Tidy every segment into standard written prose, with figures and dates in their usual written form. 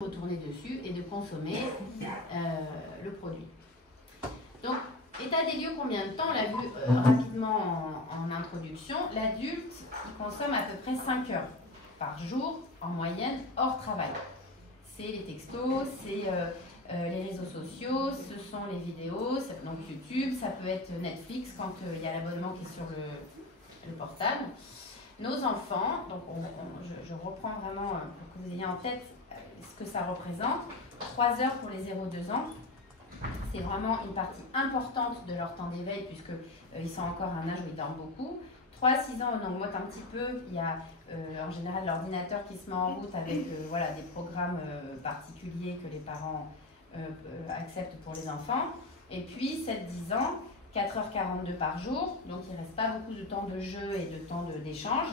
retourner dessus et de consommer le produit. Donc, état des lieux, combien de temps? On l'a vu rapidement en introduction. L'adulte, il consomme à peu près 5 heures par jour en moyenne hors travail. C'est les textos, c'est les réseaux sociaux, ce sont les vidéos, donc YouTube, ça peut être Netflix quand il y a l'abonnement qui est sur le portable. Nos enfants, donc je reprends vraiment pour que vous ayez en tête ce que ça représente. 3 heures pour les 0-2 ans, c'est vraiment une partie importante de leur temps d'éveil puisqu'ils sont encore à un âge où ils dorment beaucoup. 3-6 ans, on augmente un petit peu. Il y a en général l'ordinateur qui se met en route avec voilà, des programmes particuliers que les parents acceptent pour les enfants. Et puis 7-10 ans, 4h42 par jour, donc il ne reste pas beaucoup de temps de jeu et de temps d'échange.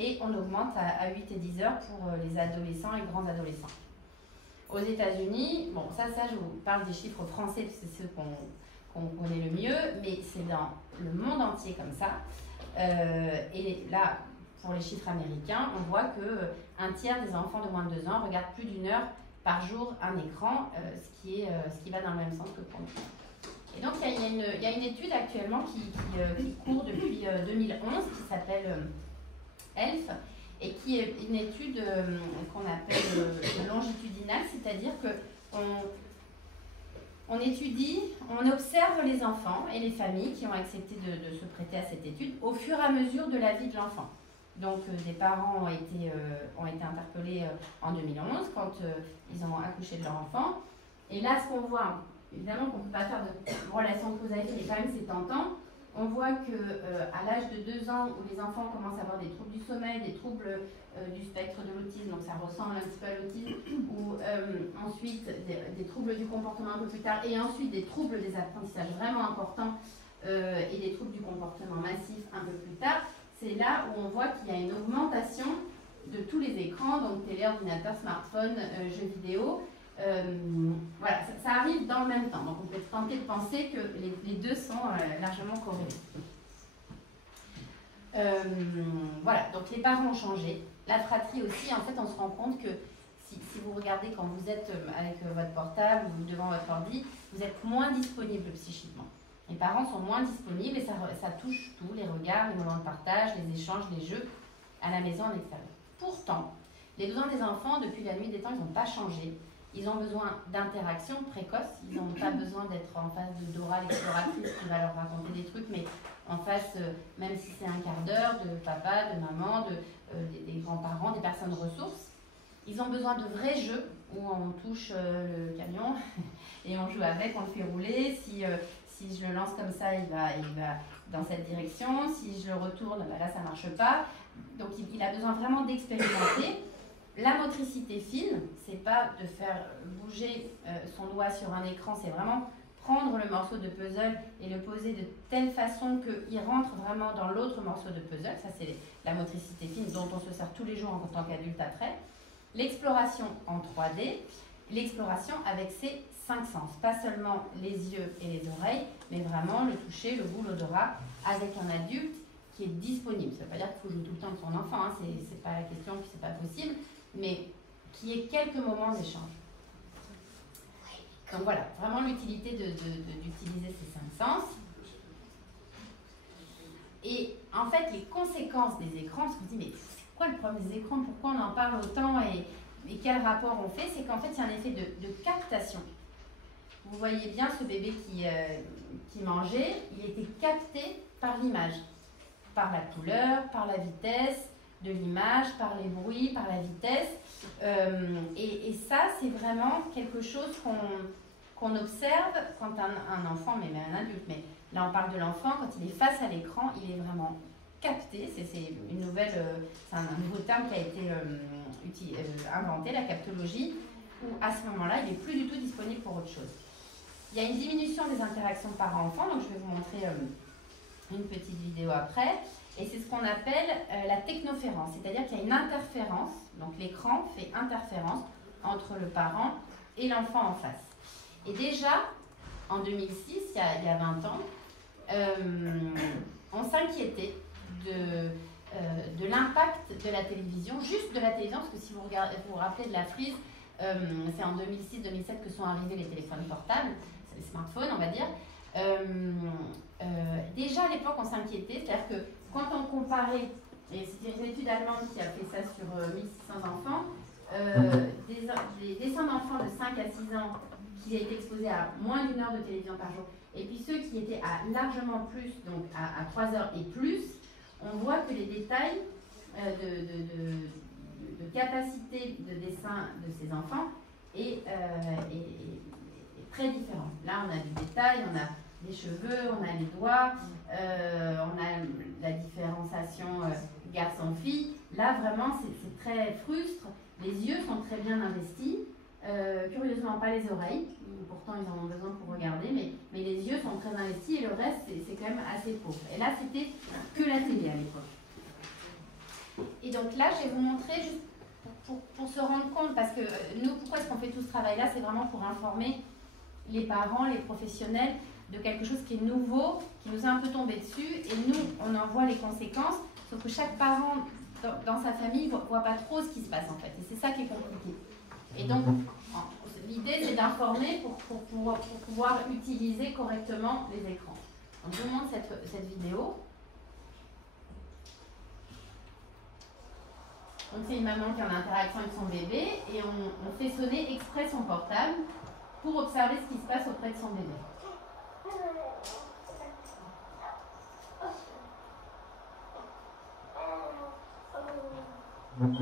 Et on augmente à 8 et 10 heures pour les adolescents et grands adolescents. Aux États-Unis, bon, ça je vous parle des chiffres français parce que c'est ceux qu'on connaît le mieux, mais c'est dans le monde entier comme ça. Et là, pour les chiffres américains, on voit qu'un tiers des enfants de moins de 2 ans regardent plus d'1 heure par jour un écran, ce qui va dans le même sens que pour nous. Et donc, il y a une étude actuellement qui court depuis 2011 qui s'appelle ELF et qui est une étude qu'on appelle longitudinale, c'est-à-dire qu'on étudie, on observe les enfants et les familles qui ont accepté de se prêter à cette étude au fur et à mesure de la vie de l'enfant. Donc, des parents ont été interpellés en 2011 quand ils ont accouché de leur enfant. Et là, ce qu'on voit, évidemment qu'on ne peut pas faire de relation de cause à effet, mais quand même c'est tentant. On voit qu'à l'âge de 2 ans, où les enfants commencent à avoir des troubles du sommeil, des troubles du spectre de l'autisme, donc ça ressemble un petit peu à l'autisme, ou ensuite des troubles du comportement un peu plus tard, et ensuite des troubles des apprentissages vraiment importants et des troubles du comportement massif un peu plus tard, c'est là où on voit qu'il y a une augmentation de tous les écrans, donc télé, ordinateur, smartphone, jeux vidéo. Voilà, ça arrive dans le même temps, donc on peut tenter de penser que les deux sont largement corrélés. Voilà, donc les parents ont changé, la fratrie aussi. En fait, on se rend compte que si vous regardez quand vous êtes avec votre portable ou devant votre ordi, vous êtes moins disponible psychiquement. Les parents sont moins disponibles et ça touche tout, les regards, les moments de partage, les échanges, les jeux à la maison, à l'extérieur. Pourtant, les besoins des enfants depuis la nuit des temps, ils n'ont pas changé. Ils ont besoin d'interaction précoce, ils n'ont pas besoin d'être en face de Dora l'exploratrice qui va leur raconter des trucs, mais en face, même si c'est un quart d'heure, de papa, de maman, des grands-parents, des personnes ressources. Ils ont besoin de vrais jeux où on touche le camion et on joue avec, on le fait rouler. Si je le lance comme ça, il va dans cette direction. Si je le retourne, ben là ça ne marche pas. Donc il a besoin vraiment d'expérimenter. La motricité fine, c'est pas de faire bouger son doigt sur un écran, c'est vraiment prendre le morceau de puzzle et le poser de telle façon qu'il rentre vraiment dans l'autre morceau de puzzle. Ça, c'est la motricité fine dont on se sert tous les jours en tant qu'adulte après. L'exploration en 3D, l'exploration avec ses 5 sens. Pas seulement les yeux et les oreilles, mais vraiment le toucher, le goût, l'odorat, avec un adulte qui est disponible. Ça ne veut pas dire qu'il faut jouer tout le temps avec son enfant, hein, c'est pas la question, puis c'est pas possible, mais qui ait quelques moments d'échange. Donc voilà, vraiment l'utilité d'utiliser ces 5 sens. Et en fait, les conséquences des écrans, parce qu'on se dit, mais c'est quoi le problème des écrans? Pourquoi on en parle autant et quel rapport on fait? C'est qu'en fait, il y a un effet de captation. Vous voyez bien ce bébé qui mangeait, il était capté par l'image, par la couleur, par la vitesse de l'image, par les bruits, par la vitesse. Et ça, c'est vraiment quelque chose qu'on observe quand un enfant, mais même un adulte, mais là on parle de l'enfant, quand il est face à l'écran, il est vraiment capté. C'est une nouvelle, c'est un nouveau terme qui a été inventé, la captologie, où à ce moment-là, il n'est plus du tout disponible pour autre chose. Il y a une diminution des interactions parents-enfants, donc je vais vous montrer une petite vidéo après. Et c'est ce qu'on appelle la technoférence, c'est-à-dire qu'il y a une interférence, donc l'écran fait interférence entre le parent et l'enfant en face. Et déjà, en 2006, il y a 20 ans, on s'inquiétait de l'impact de la télévision, juste de la télévision, parce que si vous vous rappelez de la frise, C'est en 2006-2007 que sont arrivés les téléphones portables, les smartphones, on va dire. Déjà à l'époque, on s'inquiétait, c'est-à-dire que quand on comparait, et c'était une étude allemande qui a fait ça sur 1600 enfants, des dessins d'enfants de 5 à 6 ans qui étaient exposés à moins d'1 heure de télévision par jour, et puis ceux qui étaient à largement plus, donc à 3 heures et plus, on voit que les détails de capacité de dessin de ces enfants est très différent. Là, on a du détail, on a des cheveux, on a les doigts, on a la différenciation garçon-fille. Là, vraiment, c'est très frustre. Les yeux sont très bien investis. Curieusement, pas les oreilles. Pourtant, ils en ont besoin pour regarder. Mais les yeux sont très investis et le reste, c'est quand même assez pauvre. Et là, c'était que la télé à l'époque. Et donc là, je vais vous montrer, juste pour se rendre compte, parce que nous, pourquoi est-ce qu'on fait tout ce travail-là? C'est vraiment pour informer les parents, les professionnels, de quelque chose qui est nouveau, qui nous est un peu tombé dessus, et nous, on en voit les conséquences, sauf que chaque parent dans sa famille ne voit pas trop ce qui se passe en fait, et c'est ça qui est compliqué. Et donc, l'idée, c'est d'informer pour pouvoir utiliser correctement les écrans. Donc, je vous montre cette vidéo. Donc, c'est une maman qui est en interaction avec son bébé, et on fait sonner exprès son portable pour observer ce qui se passe auprès de son bébé. Donc,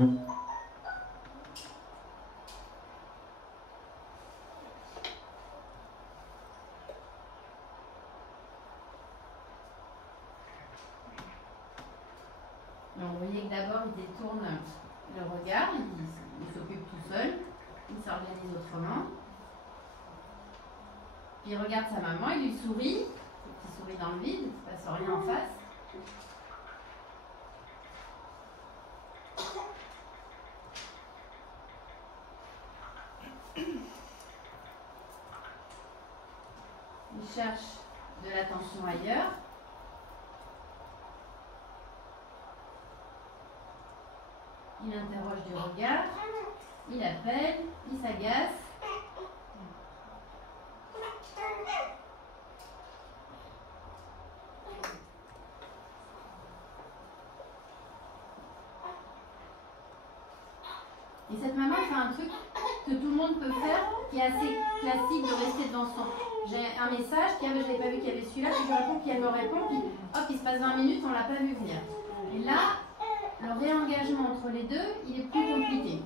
vous voyez que d'abord, il détourne le regard, il s'occupe tout seul, il s'organise autrement. Puis il regarde sa maman, il lui sourit, il sourit dans le vide, il ne se passe rien en face. Il cherche de l'attention ailleurs. Il interroge du regard, il appelle, il s'agace. Et cette maman fait un truc que tout le monde peut faire, qui est assez classique de rester devant son... J'ai un message, je n'avais pas vu qu'il y avait celui-là, puis je réponds, puis elle me répond, puis hop, il se passe 20 minutes, on ne l'a pas vu venir. Et là, le réengagement entre les deux, il est plus compliqué.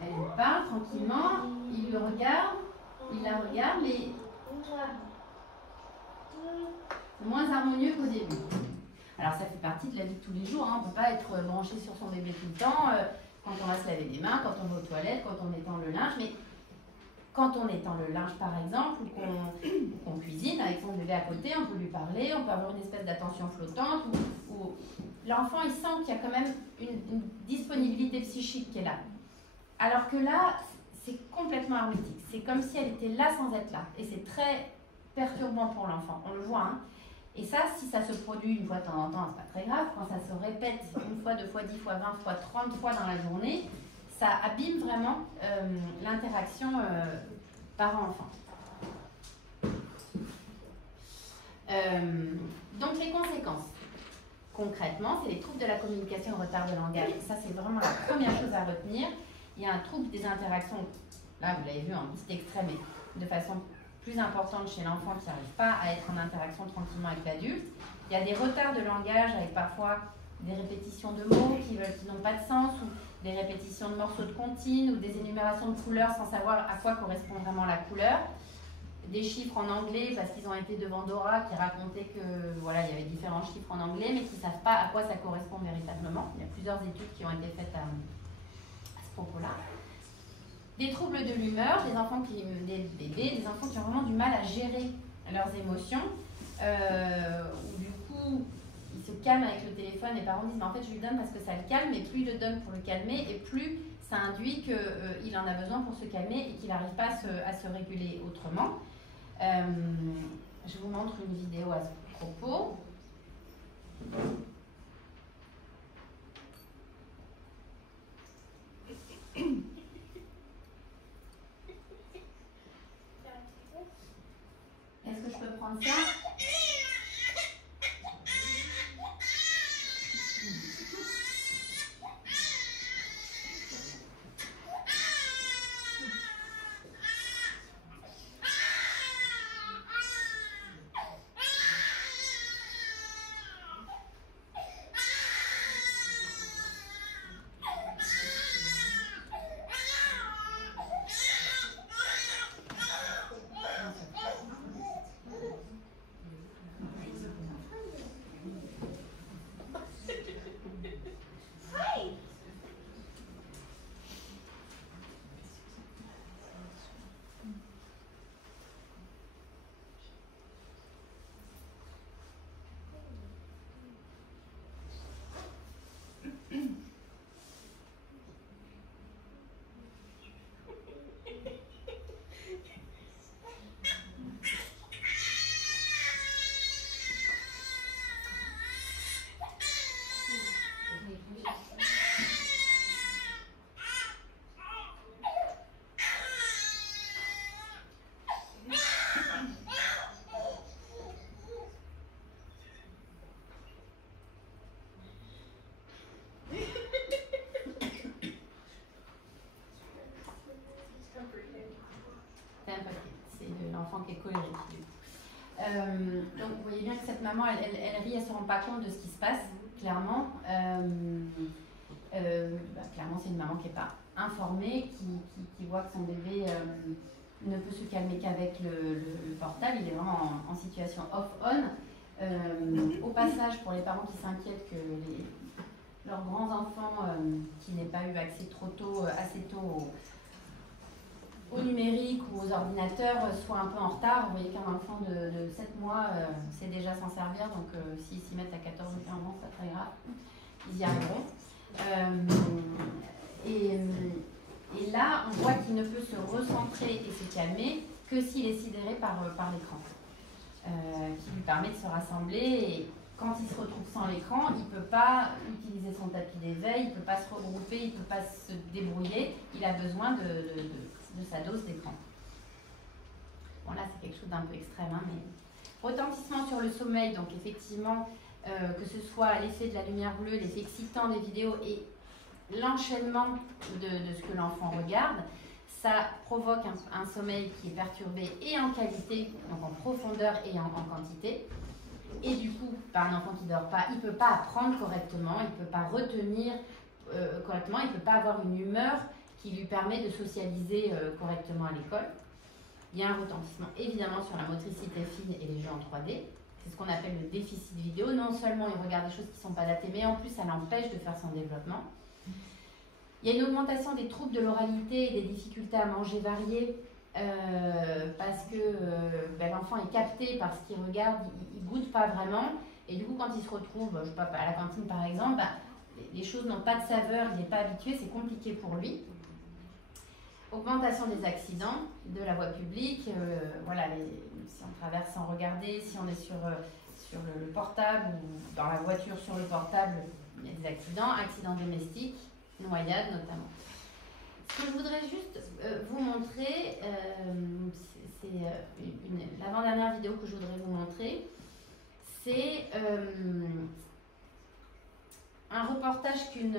Elle lui parle tranquillement, il le regarde, il la regarde, mais c'est moins harmonieux qu'au début. Alors ça fait partie de la vie de tous les jours, hein. On ne peut pas être branché sur son bébé tout le temps, quand on va se laver les mains, quand on va aux toilettes, quand on étend le linge, mais quand on étend le linge par exemple, ou qu'on cuisine avec son bébé à côté, on peut lui parler, on peut avoir une espèce d'attention flottante, où l'enfant il sent qu'il y a quand même une disponibilité psychique qui est là. Alors que là, c'est complètement hermétique, c'est comme si elle était là sans être là, et c'est très perturbant pour l'enfant, on le voit, hein. Et ça, si ça se produit une fois de temps en temps, c'est pas très grave. Quand ça se répète une fois, 2 fois, 10 fois, 20 fois, 30 fois dans la journée, ça abîme vraiment l'interaction parent-enfant. Donc les conséquences, concrètement, c'est les troubles de la communication, retard de langage. Ça, c'est vraiment la première chose à retenir. Il y a un trouble des interactions, là vous l'avez vu en petit extrait, mais de façon plus importante chez l'enfant qui n'arrive pas à être en interaction tranquillement avec l'adulte. Il y a des retards de langage avec parfois des répétitions de mots qui n'ont pas de sens, ou des répétitions de morceaux de comptines, ou des énumérations de couleurs sans savoir à quoi correspond vraiment la couleur. Des chiffres en anglais parce qu'ils ont été devant Dora qui racontait que voilà, il y avait différents chiffres en anglais mais qui ne savent pas à quoi ça correspond véritablement. Il y a plusieurs études qui ont été faites à ce propos-là. Des troubles de l'humeur, des bébés, des enfants qui ont vraiment du mal à gérer leurs émotions, où du coup ils se calment avec le téléphone, les parents disent mais en fait je lui donne parce que ça le calme, et plus il le donne pour le calmer, et plus ça induit qu'il en a besoin pour se calmer et qu'il n'arrive pas à se réguler autrement. Je vous montre une vidéo à ce propos. comme ça. Qui est colérique. Donc vous voyez bien que cette maman, elle rit, elle ne se rend pas compte de ce qui se passe, clairement. Clairement, c'est une maman qui n'est pas informée, qui voit que son bébé ne peut se calmer qu'avec le portable. Il est vraiment en situation off-on. Au passage, pour les parents qui s'inquiètent que leurs grands-enfants qui n'aient pas eu accès assez tôt au numérique ou aux ordinateurs soit un peu en retard. Vous voyez qu'un enfant de 7 mois sait déjà s'en servir, donc s'ils s'y mettent à 14 ou 15 ans, c'est pas très grave, ils y arriveront. Et là, on voit qu'il ne peut se recentrer et se calmer que s'il est sidéré par l'écran, qui lui permet de se rassembler. Et quand il se retrouve sans l'écran, il ne peut pas utiliser son tapis d'éveil, il ne peut pas se regrouper, il ne peut pas se débrouiller. Il a besoin de sa dose d'écran. Bon, là, c'est quelque chose d'un peu extrême, hein, mais retentissement sur le sommeil, donc effectivement, que ce soit l'effet de la lumière bleue, l'effet excitant des vidéos et l'enchaînement de ce que l'enfant regarde, ça provoque un sommeil qui est perturbé et en qualité, donc en profondeur et en quantité. Et du coup, par un enfant qui ne dort pas, il ne peut pas apprendre correctement, il ne peut pas retenir correctement, il ne peut pas avoir une humeur qui lui permet de socialiser correctement à l'école. Il y a un retentissement évidemment sur la motricité fine et les jeux en 3D. C'est ce qu'on appelle le déficit vidéo. Non seulement il regarde des choses qui ne sont pas datées, mais en plus ça l'empêche de faire son développement. Il y a une augmentation des troubles de l'oralité et des difficultés à manger variées parce que l'enfant est capté par ce qu'il regarde, il ne goûte pas vraiment. Et du coup, quand il se retrouve, je sais pas, à la cantine par exemple, les choses n'ont pas de saveur, il n'est pas habitué, c'est compliqué pour lui. Augmentation des accidents de la voie publique, voilà, si on traverse sans regarder, si on est sur le portable ou dans la voiture sur le portable, il y a des accidents domestiques, noyades notamment. Ce que je voudrais juste vous montrer, c'est l'avant-dernière vidéo que je voudrais vous montrer, c'est un reportage qu'une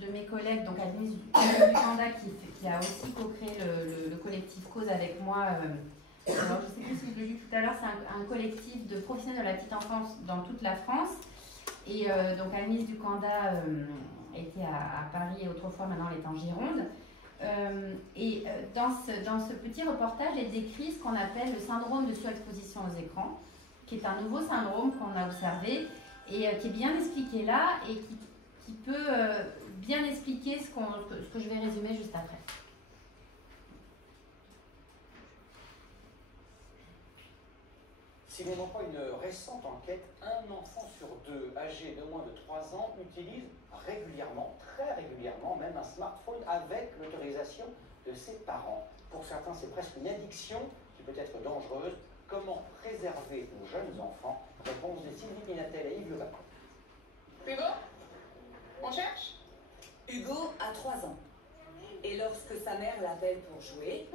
de mes collègues, donc Agnès Ducanda, qui a aussi co-créé le collectif Cause avec moi. Alors, je ne sais plus si je l'ai dit tout à l'heure, c'est un collectif de professionnels de la petite enfance dans toute la France. Et donc Agnès Ducanda était à Paris autrefois, maintenant elle est en Gironde. Dans ce petit reportage, elle décrit ce qu'on appelle le syndrome de surexposition aux écrans, qui est un nouveau syndrome qu'on a observé et qui est bien expliqué là et qui peut bien expliquer ce que je vais résumer juste après. Si l'on en croit une récente enquête, un enfant sur deux âgé de moins de 3 ans utilise régulièrement, très régulièrement même, un smartphone avec l'autorisation de ses parents. Pour certains, c'est presque une addiction qui peut être dangereuse. Comment préserver nos jeunes enfants? Réponse de Sylvie Pinatel et Yves Levac. Hugo, on cherche? Hugo a 3 ans. Et lorsque sa mère l'appelle pour jouer,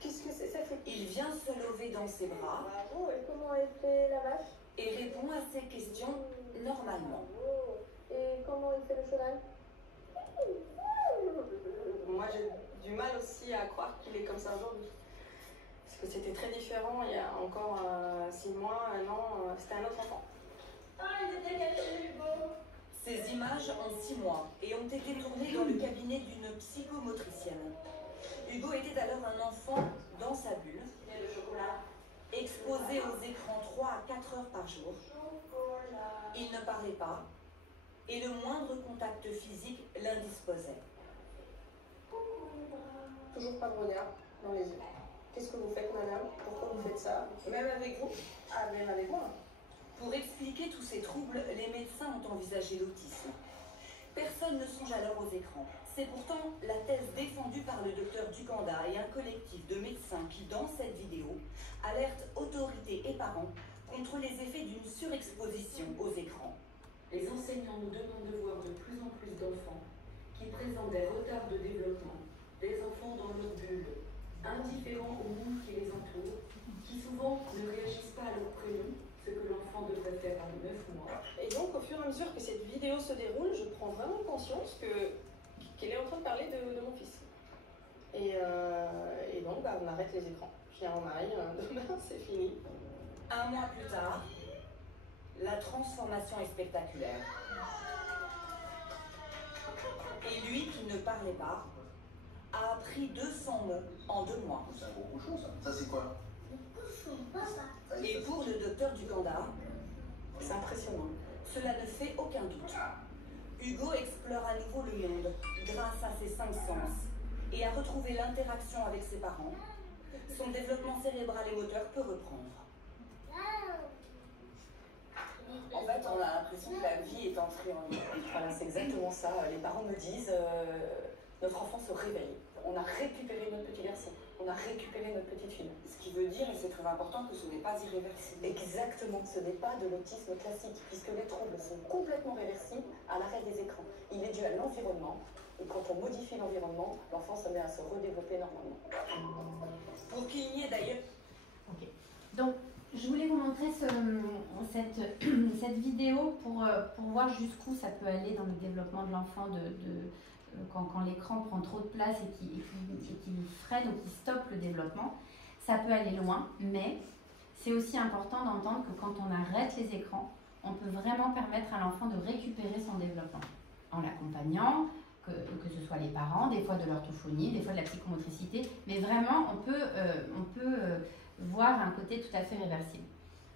Qu'est-ce que c'est? Ça fait il vient se lever dans ses bras bravo. Et comment elle fait la vache? et répond à ses questions normalement. Bravo. Et comment il fait le cheval? Moi, j'ai du mal aussi à croire qu'il est comme ça aujourd'hui. Parce que c'était très différent il y a encore 6 mois, 1 an, c'était un autre enfant. Ah, il était caché, Hugo. Ces images ont 6 mois et ont été tournées dans le cabinet d'une psychomotricienne. Hugo était alors un enfant dans sa bulle, Et le chocolat. exposé aux écrans 3 à 4 heures par jour. Chocolat. Il ne parlait pas et le moindre contact physique l'indisposait. Toujours pas de regard dans les yeux. Qu'est-ce que vous faites, madame? Pourquoi vous faites ça? Même avec vous? Ah, même avec moi. Pour expliquer tous ces troubles, les médecins ont envisagé l'autisme. Personne ne songe alors aux écrans. C'est pourtant la thèse défendue par le docteur Duganda et un collectif de médecins qui, dans cette vidéo, alertent autorités et parents contre les effets d'une surexposition aux écrans. Les enseignants nous demandent de voir de plus en plus d'enfants qui présentent des retards de développement, des enfants dans leur bulle, indifférents au monde qui les entoure, qui souvent ne réagissent pas à leur prénom, ce que l'enfant devrait faire à 9 mois. Et donc, au fur et à mesure que cette vidéo se déroule, je prends vraiment conscience qu'elle est en train de parler de mon fils. Et donc, on arrête les écrans. Viens en maille, demain c'est fini. 1 mois plus tard, la transformation est spectaculaire. Et lui, qui ne parlait pas, a appris 200 mots en 2 mois. C'est un gros bouchon, ça. Ça, c'est quoi? Et pour le docteur Duganda, C'est impressionnant. cela ne fait aucun doute. Hugo explore à nouveau le monde grâce à ses 5 sens et a retrouvé l'interaction avec ses parents. Son développement cérébral et moteur peut reprendre. En fait, on a l'impression que la vie est entrée en nous. Voilà, c'est exactement ça. Les parents nous disent notre enfant se réveille. On a récupéré notre petit garçon. On a récupéré notre petite fille. Ce qui veut dire, et c'est très important, que ce n'est pas irréversible. Exactement, ce n'est pas de l'autisme classique, puisque les troubles sont complètement réversibles à l'arrêt des écrans. Il est dû à l'environnement, et quand on modifie l'environnement, l'enfant se met à se redévelopper normalement. Pour qu'il n'y ait d'ailleurs... Ok. Donc, je voulais vous montrer cette vidéo pour voir jusqu'où ça peut aller dans le développement de l'enfant quand l'écran prend trop de place et qu'il freine ou qu'il stoppe le développement. Ça peut aller loin, mais c'est aussi important d'entendre que quand on arrête les écrans, on peut vraiment permettre à l'enfant de récupérer son développement en l'accompagnant, que ce soit les parents, des fois de l'orthophonie, des fois de la psychomotricité, mais vraiment on peut voir un côté tout à fait réversible.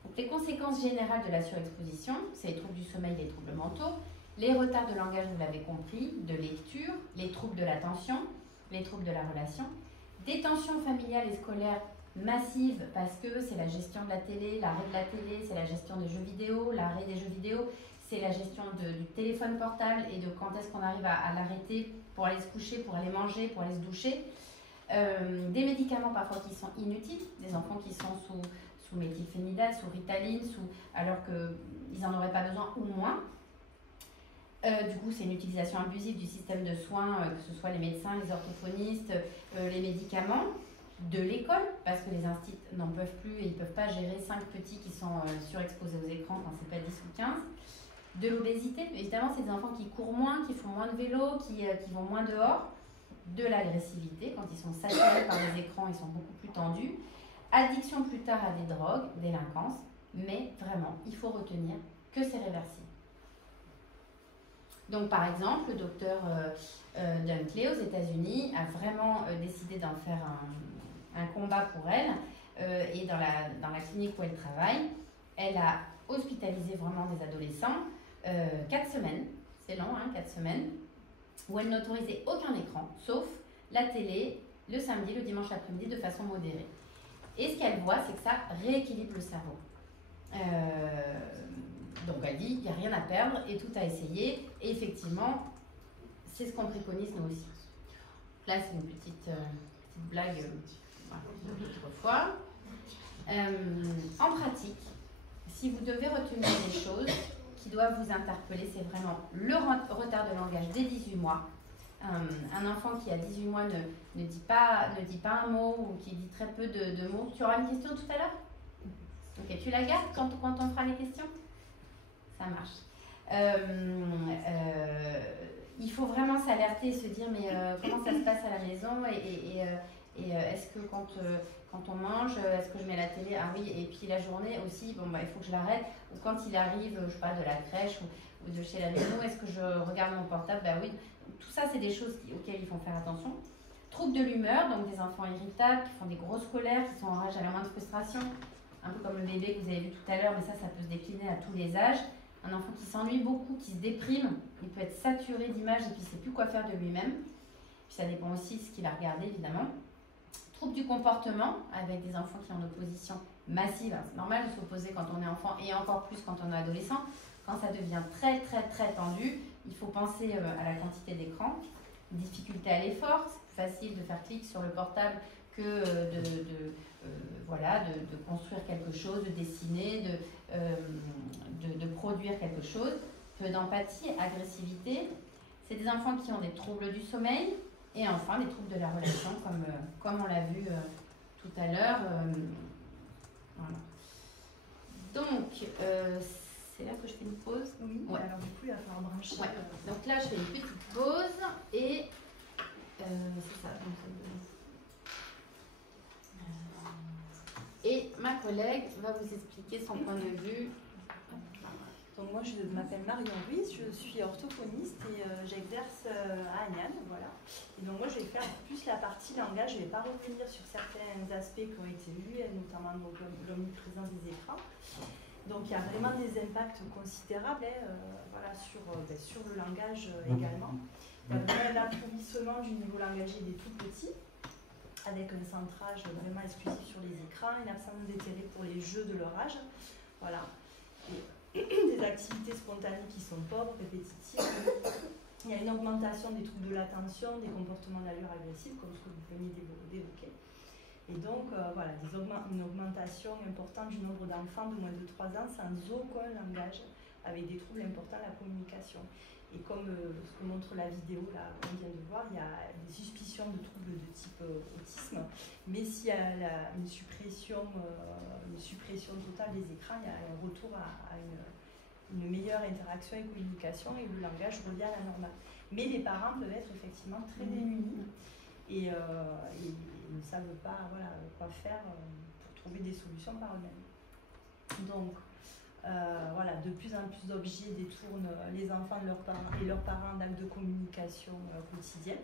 Donc, les conséquences générales de la surexposition, c'est les troubles du sommeil, les troubles mentaux, les retards de langage, vous l'avez compris, de lecture, les troubles de l'attention, les troubles de la relation, des tensions familiales et scolaires massives parce que c'est la gestion de la télé, l'arrêt de la télé, c'est la gestion des jeux vidéo, l'arrêt des jeux vidéo, c'est la gestion du téléphone portable et de quand est-ce qu'on arrive à l'arrêter pour aller se coucher, pour aller manger, pour aller se doucher. Des médicaments parfois qui sont inutiles, des enfants qui sont sous méthylphénidate, sous Ritaline, alors qu'ils n'en auraient pas besoin ou moins. Du coup, c'est une utilisation abusive du système de soins, que ce soit les médecins, les orthophonistes, les médicaments, de l'école, parce que les instituts n'en peuvent plus et ils ne peuvent pas gérer 5 petits qui sont surexposés aux écrans quand c'est pas 10 ou 15. De l'obésité, évidemment, c'est des enfants qui courent moins, qui font moins de vélo, qui vont moins dehors. De l'agressivité, quand ils sont saturés par les écrans, ils sont beaucoup plus tendus. Addiction plus tard à des drogues, délinquance, mais vraiment, il faut retenir que c'est réversible. Donc par exemple, le docteur Dunkley aux États-Unis a vraiment décidé d'en faire un combat pour elle, et dans la clinique où elle travaille, elle a hospitalisé vraiment des adolescents 4 semaines, c'est long, 4 semaines, où elle n'autorisait aucun écran, sauf la télé, le samedi, le dimanche après-midi, de façon modérée. Et ce qu'elle voit, c'est que ça rééquilibre le cerveau. Donc elle dit, il n'y a rien à perdre et tout à essayer. Et effectivement, c'est ce qu'on préconise nous aussi. Là, c'est une petite blague de l'autre fois. En pratique, si vous devez retenir des choses qui doivent vous interpeller, c'est vraiment le retard de langage dès 18 mois, un enfant qui a 18 mois ne dit pas un mot ou qui dit très peu de mots. Tu auras une question tout à l'heure? Ok, tu la gardes quand on fera les questions? Ça marche. Il faut vraiment s'alerter et se dire mais comment ça se passe à la maison et est-ce que quand on mange, est-ce que je mets la télé? Ah oui, et puis la journée aussi, bon, il faut que je l'arrête. Ou quand il arrive, je sais pas, de la crèche ou de chez la nounou, est-ce que je regarde mon portable? Bah oui, tout ça, c'est des choses auxquelles il faut faire attention. Troubles de l'humeur, donc des enfants irritables, qui font des grosses colères, qui sont en rage à la moindre frustration. Un peu comme le bébé que vous avez vu tout à l'heure, mais ça peut se décliner à tous les âges. Un enfant qui s'ennuie beaucoup, qui se déprime, il peut être saturé d'images et puis il ne sait plus quoi faire de lui-même. Puis ça dépend aussi de ce qu'il a regardé, évidemment. Troubles du comportement, avec des enfants qui ont une opposition massive. C'est normal de s'opposer quand on est enfant et encore plus quand on est adolescent. Quand ça devient très très très tendu, il faut penser à la quantité d'écran. Difficulté à l'effort, c'est plus facile de faire clic sur le portable que de construire quelque chose, de dessiner, de produire quelque chose. Peu d'empathie, agressivité. C'est des enfants qui ont des troubles du sommeil et enfin des troubles de la relation, comme on l'a vu tout à l'heure. Voilà. Donc, c'est là que je fais une pause. Oui, ouais. Alors du coup, il va falloir brancher. Ouais. Donc là, je fais une petite pause et c'est ça. Et ma collègue va vous expliquer son point de vue. Donc moi, je m'appelle Marion Ruiz, je suis orthophoniste et j'exerce à Agnan, voilà. Et donc moi, je vais faire plus la partie langage, je ne vais pas revenir sur certains aspects qui ont été vus, notamment l'omniprésence des écrans. Donc il y a vraiment des impacts considérables sur le langage également. Il y a vraiment l'appauvrissement du niveau langagier des tout petits, avec un centrage vraiment exclusif sur les écrans, une absence d'intérêt pour les jeux de leur âge. Voilà. Et des activités spontanées qui sont pauvres, répétitives. Il y a une augmentation des troubles de l'attention, des comportements d'allure agressive, comme ce que vous veniez d'évoquer. Et donc, une augmentation importante du nombre d'enfants de moins de 3 ans sans aucun langage, avec des troubles importants de la communication. Et comme ce que montre la vidéo là qu'on vient de voir, il y a des suspicions de troubles de type autisme, mais s'il y a une suppression totale des écrans, il y a un retour à une meilleure interaction et communication et le langage revient à la normale. Mais les parents peuvent être effectivement très démunis et ne savent pas quoi faire pour trouver des solutions par eux-mêmes. Donc, de plus en plus d'objets détournent les enfants et leurs parents d'actes de communication quotidiens.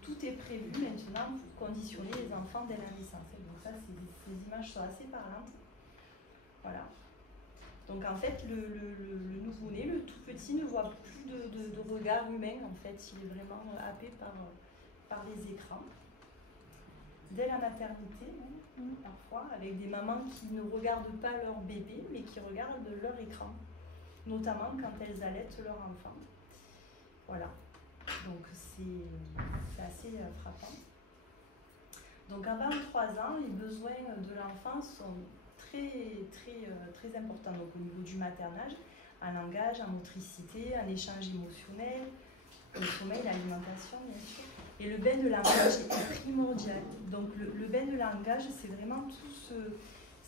Tout est prévu maintenant pour conditionner les enfants dès la naissance. Et donc ça, ces images sont assez parlantes. Voilà. Donc en fait, le nouveau-né, le tout petit, ne voit plus de regard humain. En fait, il est vraiment happé par les écrans. Dès la maternité, parfois, avec des mamans qui ne regardent pas leur bébé, mais qui regardent leur écran, notamment quand elles allaitent leur enfant. Voilà, donc c'est assez frappant. Donc avant 3 ans, les besoins de l'enfant sont très, très, très importants. Donc au niveau du maternage, en langage, en motricité, en échange émotionnel, le sommeil, l'alimentation, bien sûr. Et le bain de langage est primordial. Donc le bain de langage, c'est vraiment tout ce...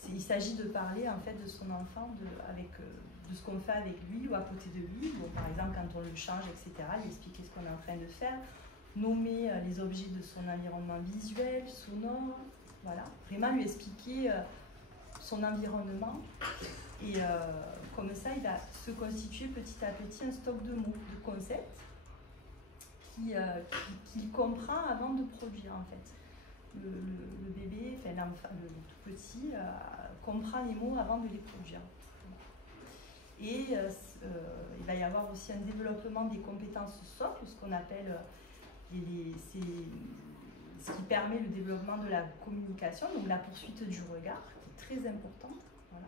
Il s'agit de parler en fait de son enfant, de ce qu'on fait avec lui ou à côté de lui. Bon, par exemple, quand on le change, etc., lui expliquer ce qu'on est en train de faire, nommer les objets de son environnement visuel, sonore, voilà. Vraiment lui expliquer son environnement. Et comme ça, il va se constituer petit à petit un stock de mots, de concepts, qu'il comprend avant de produire en fait. Le bébé, enfin le tout petit, comprend les mots avant de les produire. Et il va y avoir aussi un développement des compétences socles, ce qu'on appelle ce qui permet le développement de la communication, donc la poursuite du regard, qui est très importante. Voilà.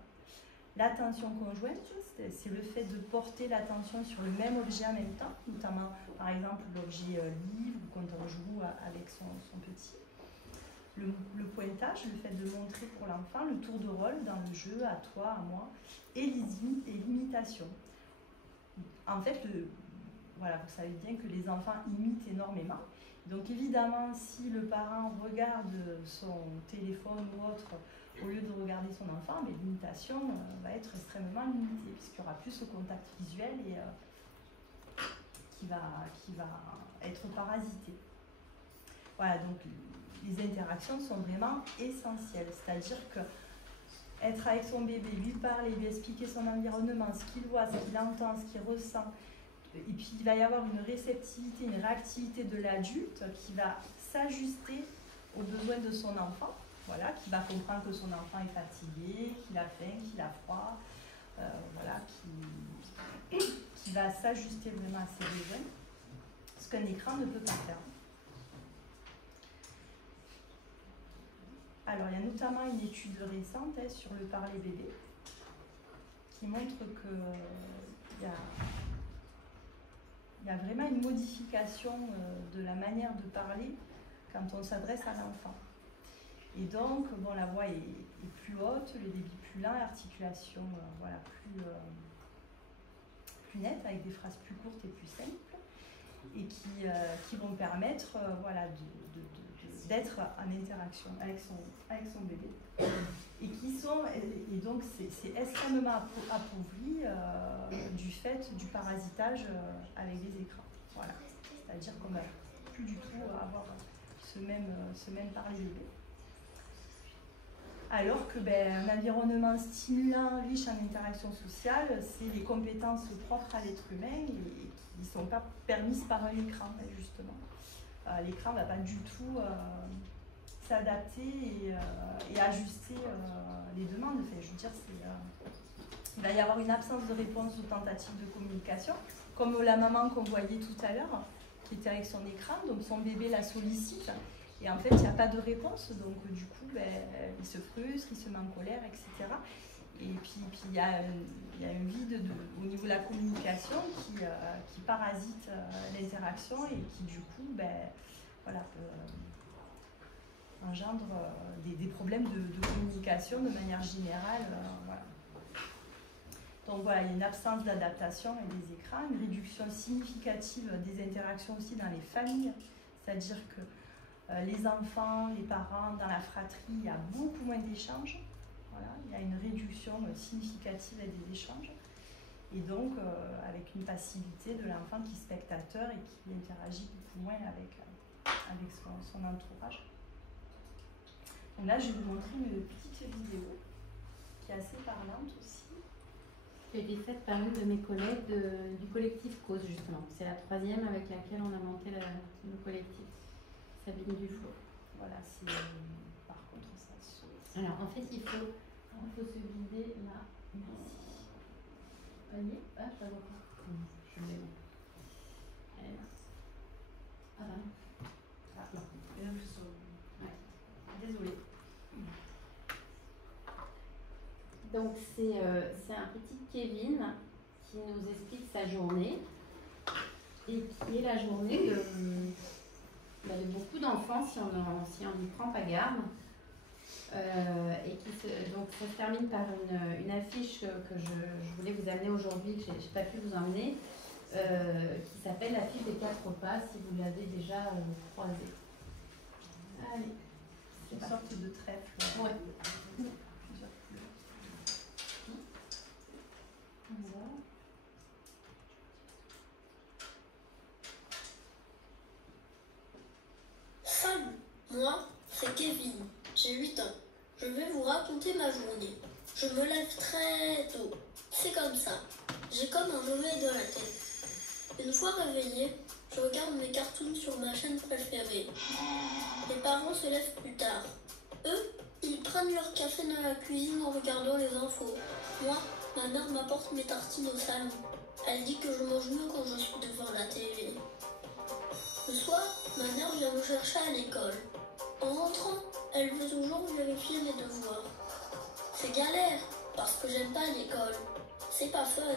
L'attention conjointe, c'est le fait de porter l'attention sur le même objet en même temps, notamment par exemple l'objet livre, quand on joue avec son petit. Le pointage, le fait de montrer pour l'enfant, le tour de rôle dans le jeu, à toi, à moi, et l'imitation. En fait, voilà, vous savez bien que les enfants imitent énormément. Donc évidemment, si le parent regarde son téléphone ou autre, au lieu de regarder son enfant, mais l'imitation va être extrêmement limitée, puisqu'il y aura plus ce contact visuel et qui va être parasité. Voilà, donc les interactions sont vraiment essentielles, c'est-à-dire que être avec son bébé, lui parler, lui expliquer son environnement, ce qu'il voit, ce qu'il entend, ce qu'il ressent, et puis il va y avoir une réceptivité, une réactivité de l'adulte qui va s'ajuster aux besoins de son enfant, voilà, qui va comprendre que son enfant est fatigué, qu'il a faim, qu'il a froid, voilà, qui va s'ajuster vraiment à ses besoins, ce qu'un écran ne peut pas faire. Alors, il y a notamment une étude récente sur le parler bébé qui montre qu'il y a vraiment une modification de la manière de parler quand on s'adresse à l'enfant. Et donc, bon, la voix est plus haute, le débit plus lent, l'articulation voilà, plus nette, avec des phrases plus courtes et plus simples, et qui vont permettre voilà, d'être en interaction avec son bébé. Et donc c'est extrêmement appauvri du fait du parasitage avec les écrans. Voilà. C'est-à-dire qu'on ne va plus du tout avoir ce même parler bébé. Alors que un environnement stimulant, riche en interaction sociale, c'est les compétences propres à l'être humain et qui ne sont pas permises par un écran, justement. L'écran ne va pas du tout s'adapter et ajuster les demandes. Enfin, je veux dire, il va y avoir une absence de réponse aux tentatives de communication, comme la maman qu'on voyait tout à l'heure, qui était avec son écran, donc son bébé la sollicite, et en fait, il n'y a pas de réponse, donc du coup, il se frustre, il se met en colère, etc. Et puis il y a un vide au niveau de la communication qui parasite l'interaction et qui, du coup, voilà, engendre des problèmes de communication de manière générale. Voilà. Donc voilà, il y a une absence d'adaptation et des écrans, une réduction significative des interactions aussi dans les familles, c'est-à-dire que les enfants, les parents, dans la fratrie, il y a beaucoup moins d'échanges. Voilà, il y a une réduction significative des échanges. Et donc, avec une passivité de l'enfant qui est spectateur et qui interagit beaucoup moins avec son entourage. Donc là, je vais vous montrer une petite vidéo qui est assez parlante aussi. Qui a été faite par une de mes collègues du collectif Cause, justement. C'est la 3e avec laquelle on a monté le collectif. Sabine Dufour. Voilà, c'est par contre ça se... Alors en fait il faut se guider là, ici. Voyez, ah je la vois pas. Je l'ai. Elle est là. Ah bah non. Ah non. Et là je suis ouais. Désolée. Donc c'est un petit Kevin qui nous explique sa journée et qui est la journée de beaucoup d'enfants si on n'y prend pas garde. Donc ça se termine par une affiche que je voulais vous amener aujourd'hui, que je n'ai pas pu vous emmener, qui s'appelle l'affiche des 4 pas, si vous l'avez déjà croisée. Allez, c'est une sorte de trèfle. Ouais. Salut, moi, c'est Kevin, j'ai 8 ans. Je vais vous raconter ma journée. Je me lève très tôt. C'est comme ça. J'ai comme un réveil dans la tête. Une fois réveillée, je regarde mes cartoons sur ma chaîne préférée. Les parents se lèvent plus tard. Eux, ils prennent leur café dans la cuisine en regardant les infos. Moi, ma mère m'apporte mes tartines au salon. Elle dit que je mange mieux quand je suis devant la télé. Le soir, ma mère vient me chercher à l'école. En rentrant, elle veut toujours vérifier mes devoirs. C'est galère, parce que j'aime pas l'école. C'est pas fun.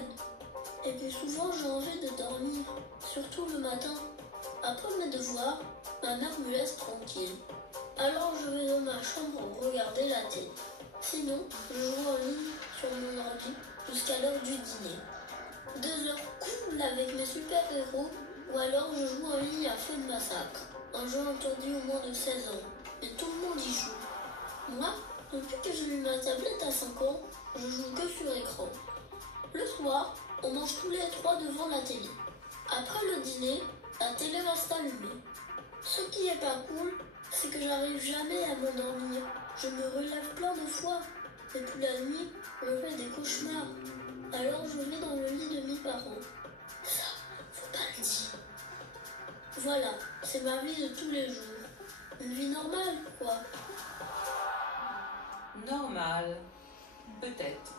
Et puis souvent, j'ai envie de dormir, surtout le matin. Après mes devoirs, ma mère me laisse tranquille. Alors je vais dans ma chambre regarder la télé. Sinon, je joue en ligne sur mon ordi jusqu'à l'heure du dîner. 2 heures cool avec mes super-héros, ou alors je joue en ligne à Fun Massacre, un jeu interdit aux moins de 16 ans, et tout le monde y joue. Moi, depuis que j'ai eu ma tablette à 5 ans, je joue que sur écran. Le soir, on mange tous les 3 devant la télé. Après le dîner, la télé reste allumée. Ce qui est pas cool, c'est que j'arrive jamais à m'endormir. Je me relève plein de fois. Et puis la nuit, je fais des cauchemars. Alors je vais dans le lit de mes parents. Ça, faut pas le dire. Voilà, c'est ma vie de tous les jours. Une vie normale, quoi. Normal. Peut-être.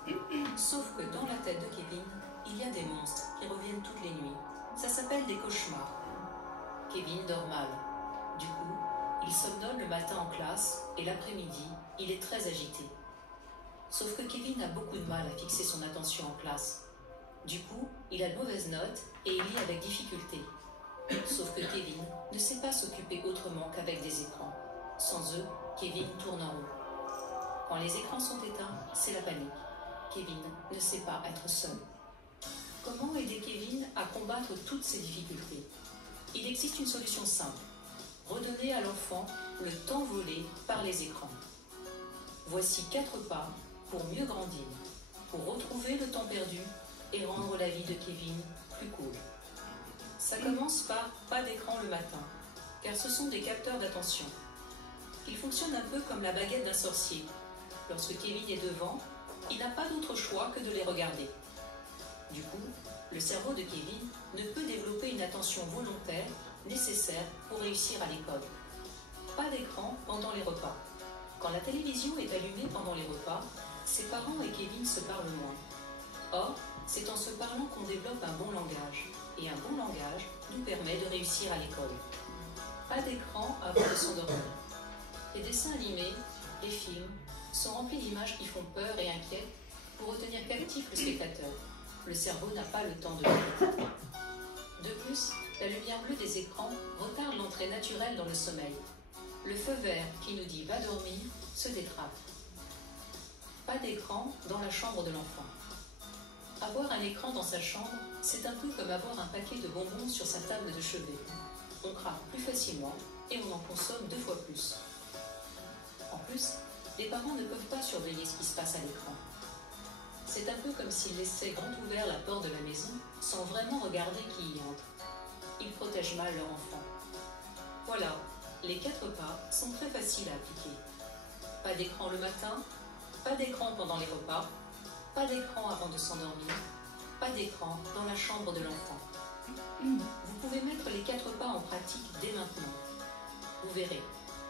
Sauf que dans la tête de Kevin, il y a des monstres qui reviennent toutes les nuits. Ça s'appelle des cauchemars. Kevin dort mal. Du coup, il somnole le matin en classe et l'après-midi, il est très agité. Sauf que Kevin a beaucoup de mal à fixer son attention en classe. Du coup, il a de mauvaises notes et il lit avec difficulté. Sauf que Kevin ne sait pas s'occuper autrement qu'avec des écrans. Sans eux, Kevin tourne en rond. Quand les écrans sont éteints, c'est la panique. Kevin ne sait pas être seul. Comment aider Kevin à combattre toutes ces difficultés? Il existe une solution simple. Redonner à l'enfant le temps volé par les écrans. Voici 4 pas pour mieux grandir, pour retrouver le temps perdu et rendre la vie de Kevin plus cool. Ça commence par pas d'écran le matin, car ce sont des capteurs d'attention. Ils fonctionnent un peu comme la baguette d'un sorcier. Lorsque Kevin est devant, il n'a pas d'autre choix que de les regarder. Du coup, le cerveau de Kevin ne peut développer une attention volontaire nécessaire pour réussir à l'école. Pas d'écran pendant les repas. Quand la télévision est allumée pendant les repas, ses parents et Kevin se parlent moins. Or, c'est en se parlant qu'on développe un bon langage. Et un bon langage nous permet de réussir à l'école. Pas d'écran avant de s'endormir. Les dessins animés, les films, sont remplis d'images qui font peur et inquiètent pour retenir captif le spectateur. Le cerveau n'a pas le temps de l'écouter. De plus, la lumière bleue des écrans retarde l'entrée naturelle dans le sommeil. Le feu vert qui nous dit « va dormir » se détrape. Pas d'écran dans la chambre de l'enfant. Avoir un écran dans sa chambre, c'est un peu comme avoir un paquet de bonbons sur sa table de chevet. On craque plus facilement et on en consomme 2 fois plus. En plus, les parents ne peuvent pas surveiller ce qui se passe à l'écran. C'est un peu comme s'ils laissaient grand ouvert la porte de la maison sans vraiment regarder qui y entre. Ils protègent mal leur enfant. Voilà, les 4 pas sont très faciles à appliquer. Pas d'écran le matin, pas d'écran pendant les repas, pas d'écran avant de s'endormir, pas d'écran dans la chambre de l'enfant. Vous pouvez mettre les 4 pas en pratique dès maintenant. Vous verrez,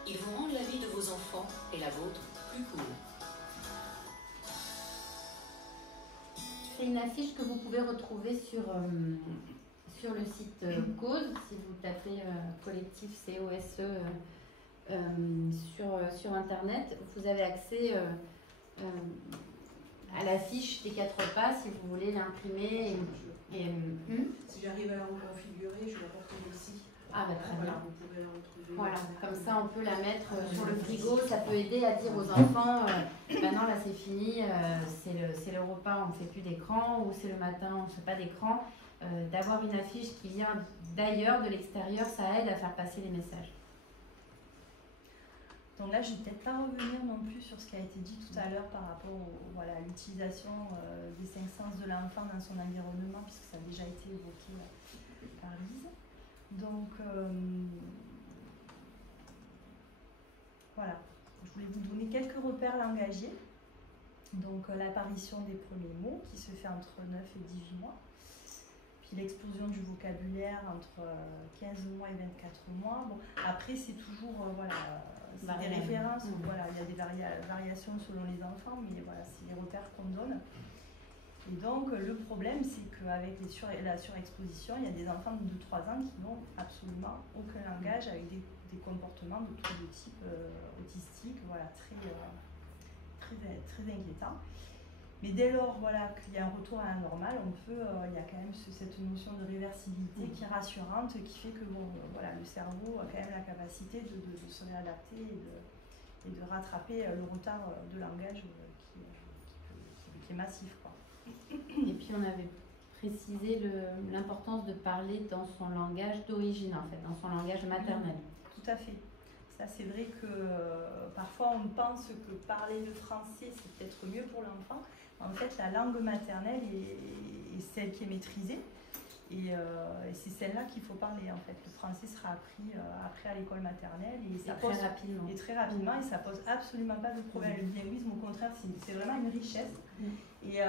ils vont rendre la vie de vos enfants et la vôtre plus cool. C'est une affiche que vous pouvez retrouver sur le site Cause, si vous tapez collectif COSE sur Internet. Vous avez accès à l'affiche des 4 pas si vous voulez l'imprimer. Si j'arrive à la reconfigurer, je la retrouve ici. Ah bah très bien. Vous pouvez la retrouver. Voilà, comme ça on peut la mettre sur le frigo, ça peut aider à dire aux enfants non là c'est fini, c'est le repas, on ne fait plus d'écran, ou c'est le matin, on ne fait pas d'écran. D'avoir une affiche qui vient d'ailleurs, de l'extérieur, ça aide à faire passer les messages. Donc là, je ne vais peut-être pas revenir non plus sur ce qui a été dit tout à l'heure par rapport à l'utilisation des 5 sens de l'enfant dans son environnement, puisque ça a déjà été évoqué par Lise. Donc, voilà, je voulais vous donner quelques repères langagiers. Donc, l'apparition des premiers mots qui se fait entre 9 et 18 mois. Puis l'explosion du vocabulaire entre 15 mois et 24 mois. Bon, après, c'est toujours c'est des références. Voilà, il y a des variations selon les enfants, mais voilà, c'est les repères qu'on donne. Et donc, le problème, c'est qu'avec la surexposition, il y a des enfants de 3 ans qui n'ont absolument aucun langage, avec des comportements de type autistique, voilà, très inquiétant. Mais dès lors qu'il y a un retour à la normale, il y a quand même cette notion de réversibilité qui est rassurante, qui fait que le cerveau a quand même la capacité de se réadapter et de rattraper le retard de langage qui est massif, quoi. Et puis on avait préciser l'importance de parler dans son langage d'origine, en fait, dans son langage maternel. Tout à fait. Ça, c'est vrai que parfois on pense que parler le français, c'est peut-être mieux pour l'enfant. En fait, la langue maternelle est celle qui est maîtrisée. Et c'est celle-là qu'il faut parler, en fait. Le français sera appris après à l'école maternelle. Et ça très rapidement. Et très rapidement, et ça pose absolument pas de problème. Le bilinguisme, au contraire, c'est vraiment une richesse. Et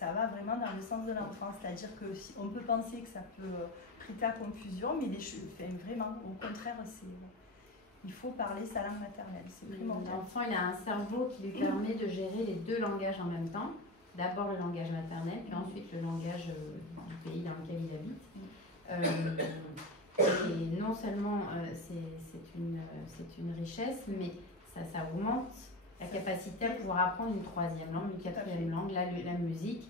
ça va vraiment dans le sens de l'enfant. C'est-à-dire qu'on peut penser que ça peut prêter à confusion, mais vraiment, au contraire, il faut parler sa langue maternelle. C'est primordial. L'enfant, il a un cerveau qui lui permet de gérer les deux langages en même temps. D'abord le langage maternel, puis ensuite le langage du pays dans lequel il habite. Et non seulement c'est une richesse, mais ça augmente la capacité à pouvoir apprendre une troisième langue, une quatrième langue, la musique.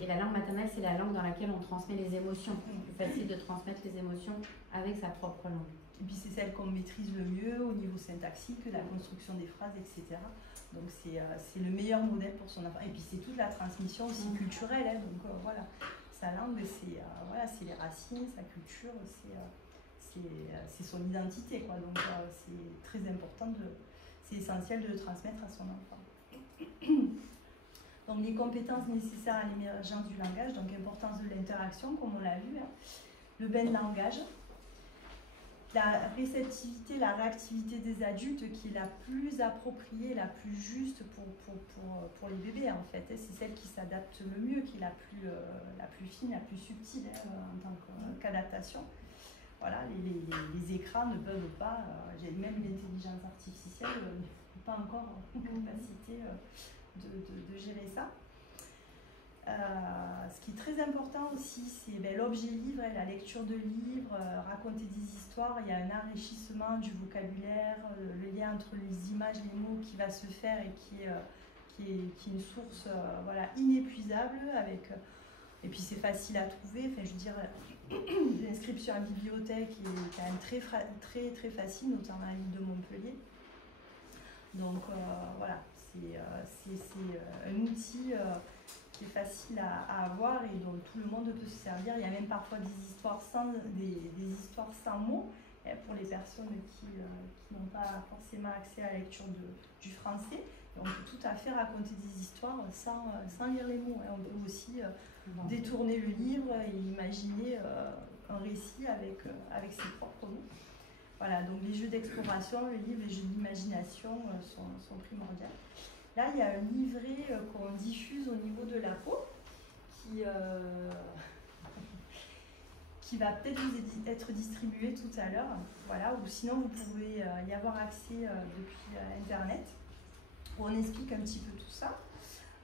Et la langue maternelle, c'est la langue dans laquelle on transmet les émotions. C'est plus facile de transmettre les émotions avec sa propre langue. Et puis c'est celle qu'on maîtrise le mieux au niveau syntaxique, la construction des phrases, etc. Donc c'est le meilleur modèle pour son enfant. Et puis c'est toute la transmission aussi culturelle. Hein, donc voilà, sa langue, c'est les racines, sa culture, c'est son identité, quoi. Donc c'est très important, c'est essentiel de le transmettre à son enfant. Donc les compétences nécessaires à l'émergence du langage, donc importance de l'interaction, comme on l'a vu, hein. Le bain de langage, la réceptivité, la réactivité des adultes qui est la plus appropriée, la plus juste pour les bébés, en fait. C'est celle qui s'adapte le mieux, qui est la plus fine, la plus subtile, hein, en tant qu'adaptation. Voilà, les écrans ne peuvent pas, même l'intelligence artificielle n'est pas encore en capacité de gérer ça. Ce qui est très important aussi, c'est l'objet livre, la lecture de livres, raconter des histoires. Il y a un enrichissement du vocabulaire, le lien entre les images, les mots qui va se faire et qui est une source inépuisable. Et puis c'est facile à trouver. Enfin, je veux dire, l'inscription à la bibliothèque est quand même très facile, notamment à la ville de Montpellier. Donc voilà, c'est un outil qui est facile à avoir et dont tout le monde peut se servir. Il y a même parfois des histoires sans mots, pour les personnes qui n'ont pas forcément accès à la lecture du français. Et on peut tout à fait raconter des histoires sans lire les mots. On peut aussi détourner le livre et imaginer un récit avec ses propres mots. Voilà, donc les jeux d'exploration, le livre, les jeux d'imagination sont primordiaux. Là, il y a un livret qu'on diffuse au niveau de la peau qui va peut-être vous être distribué tout à l'heure. Voilà, ou sinon, vous pouvez y avoir accès depuis Internet, où on explique un petit peu tout ça.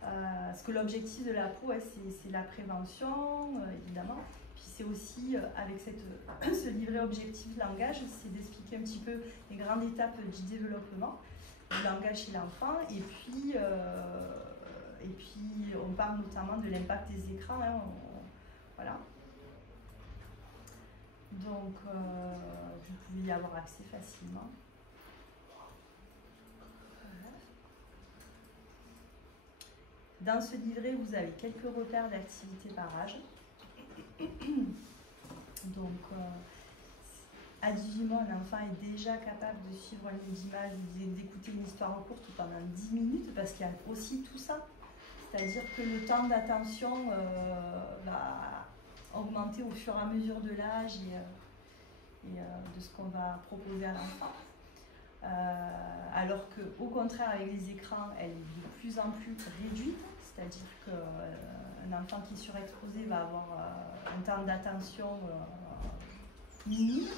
Parce que l'objectif de la peau, c'est la prévention, évidemment. Puis c'est aussi, avec ce livret objectif langage, c'est d'expliquer un petit peu les grandes étapes du développement du langage chez l'enfant. Et puis on parle notamment de l'impact des écrans. Hein, voilà. Donc, vous pouvez y avoir accès facilement. Dans ce livret, vous avez quelques repères d'activités par âge. Donc, à 18 mois, un enfant est déjà capable de suivre une image, d'écouter une histoire courte pendant 10 minutes, parce qu'il y a aussi tout ça. C'est-à-dire que le temps d'attention va augmenter au fur et à mesure de l'âge et de ce qu'on va proposer à l'enfant. Alors qu'au contraire, avec les écrans, elle est de plus en plus réduite. C'est-à-dire qu'un enfant qui est surexposé va avoir un temps d'attention minime.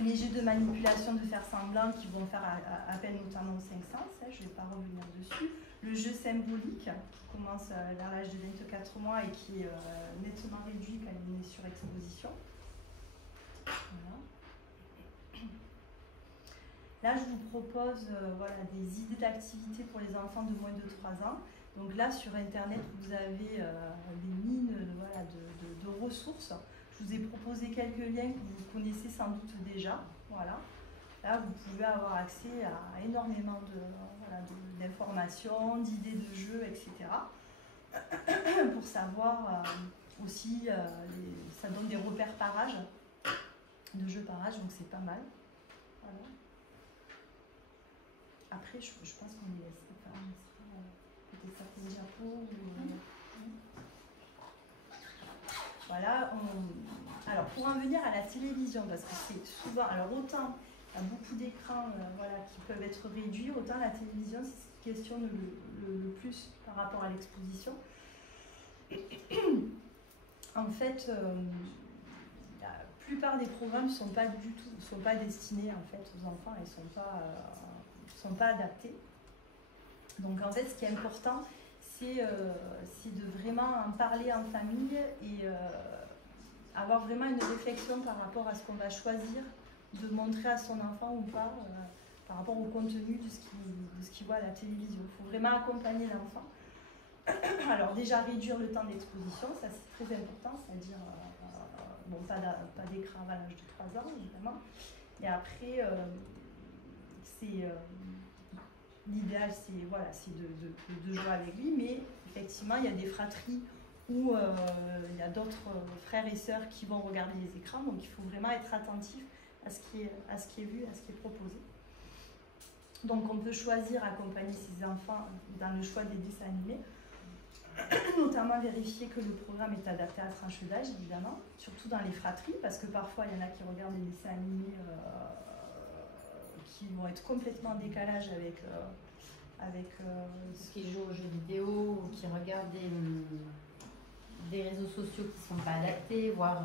Les jeux de manipulation, de faire semblant, qui vont faire appel notamment aux 5 sens, je ne vais pas revenir dessus. Le jeu symbolique, qui commence à l'âge de 24 mois et qui est nettement réduit quand il y a une surexposition. Voilà. Là, je vous propose des idées d'activités pour les enfants de moins de 3 ans. Donc là, sur Internet, vous avez des mines de ressources. Je vous ai proposé quelques liens que vous connaissez sans doute déjà. Voilà. Là, vous pouvez avoir accès à énormément d'informations, d'idées de jeux, etc. pour savoir aussi, ça donne des repères par âge, de jeux par âge, donc c'est pas mal. Voilà. Après, je pense qu'on les laisse faire peut-être certaines diapos. Voilà. Alors, pour en venir à la télévision, parce que c'est souvent, alors autant il y a beaucoup d'écrans qui peuvent être réduits, autant la télévision, c'est ce qui questionne le plus par rapport à l'exposition. En fait, la plupart des programmes ne sont pas du tout, sont pas destinés en fait aux enfants et sont pas adaptés. Donc en fait, ce qui est important, c'est de vraiment en parler en famille et avoir vraiment une réflexion par rapport à ce qu'on va choisir de montrer à son enfant ou pas par rapport au contenu de ce qu'il voit à la télévision. Il faut vraiment accompagner l'enfant. Alors déjà réduire le temps d'exposition, ça c'est très important, c'est-à-dire bon, pas d'écran à l'âge de 3 ans évidemment. Et après, l'idéal c'est voilà, de jouer avec lui, mais effectivement il y a des fratries où il y a d'autres frères et sœurs qui vont regarder les écrans, donc il faut vraiment être attentif à ce qui est vu, à ce qui est proposé. Donc on peut choisir accompagner ses enfants dans le choix des dessins animés, notamment vérifier que le programme est adapté à la tranche d'âge, évidemment, surtout dans les fratries, parce que parfois il y en a qui regardent des dessins animés qui vont être complètement en décalage avec ceux qui jouent aux jeux vidéo ou qui regardent des réseaux sociaux qui ne sont pas adaptés, voire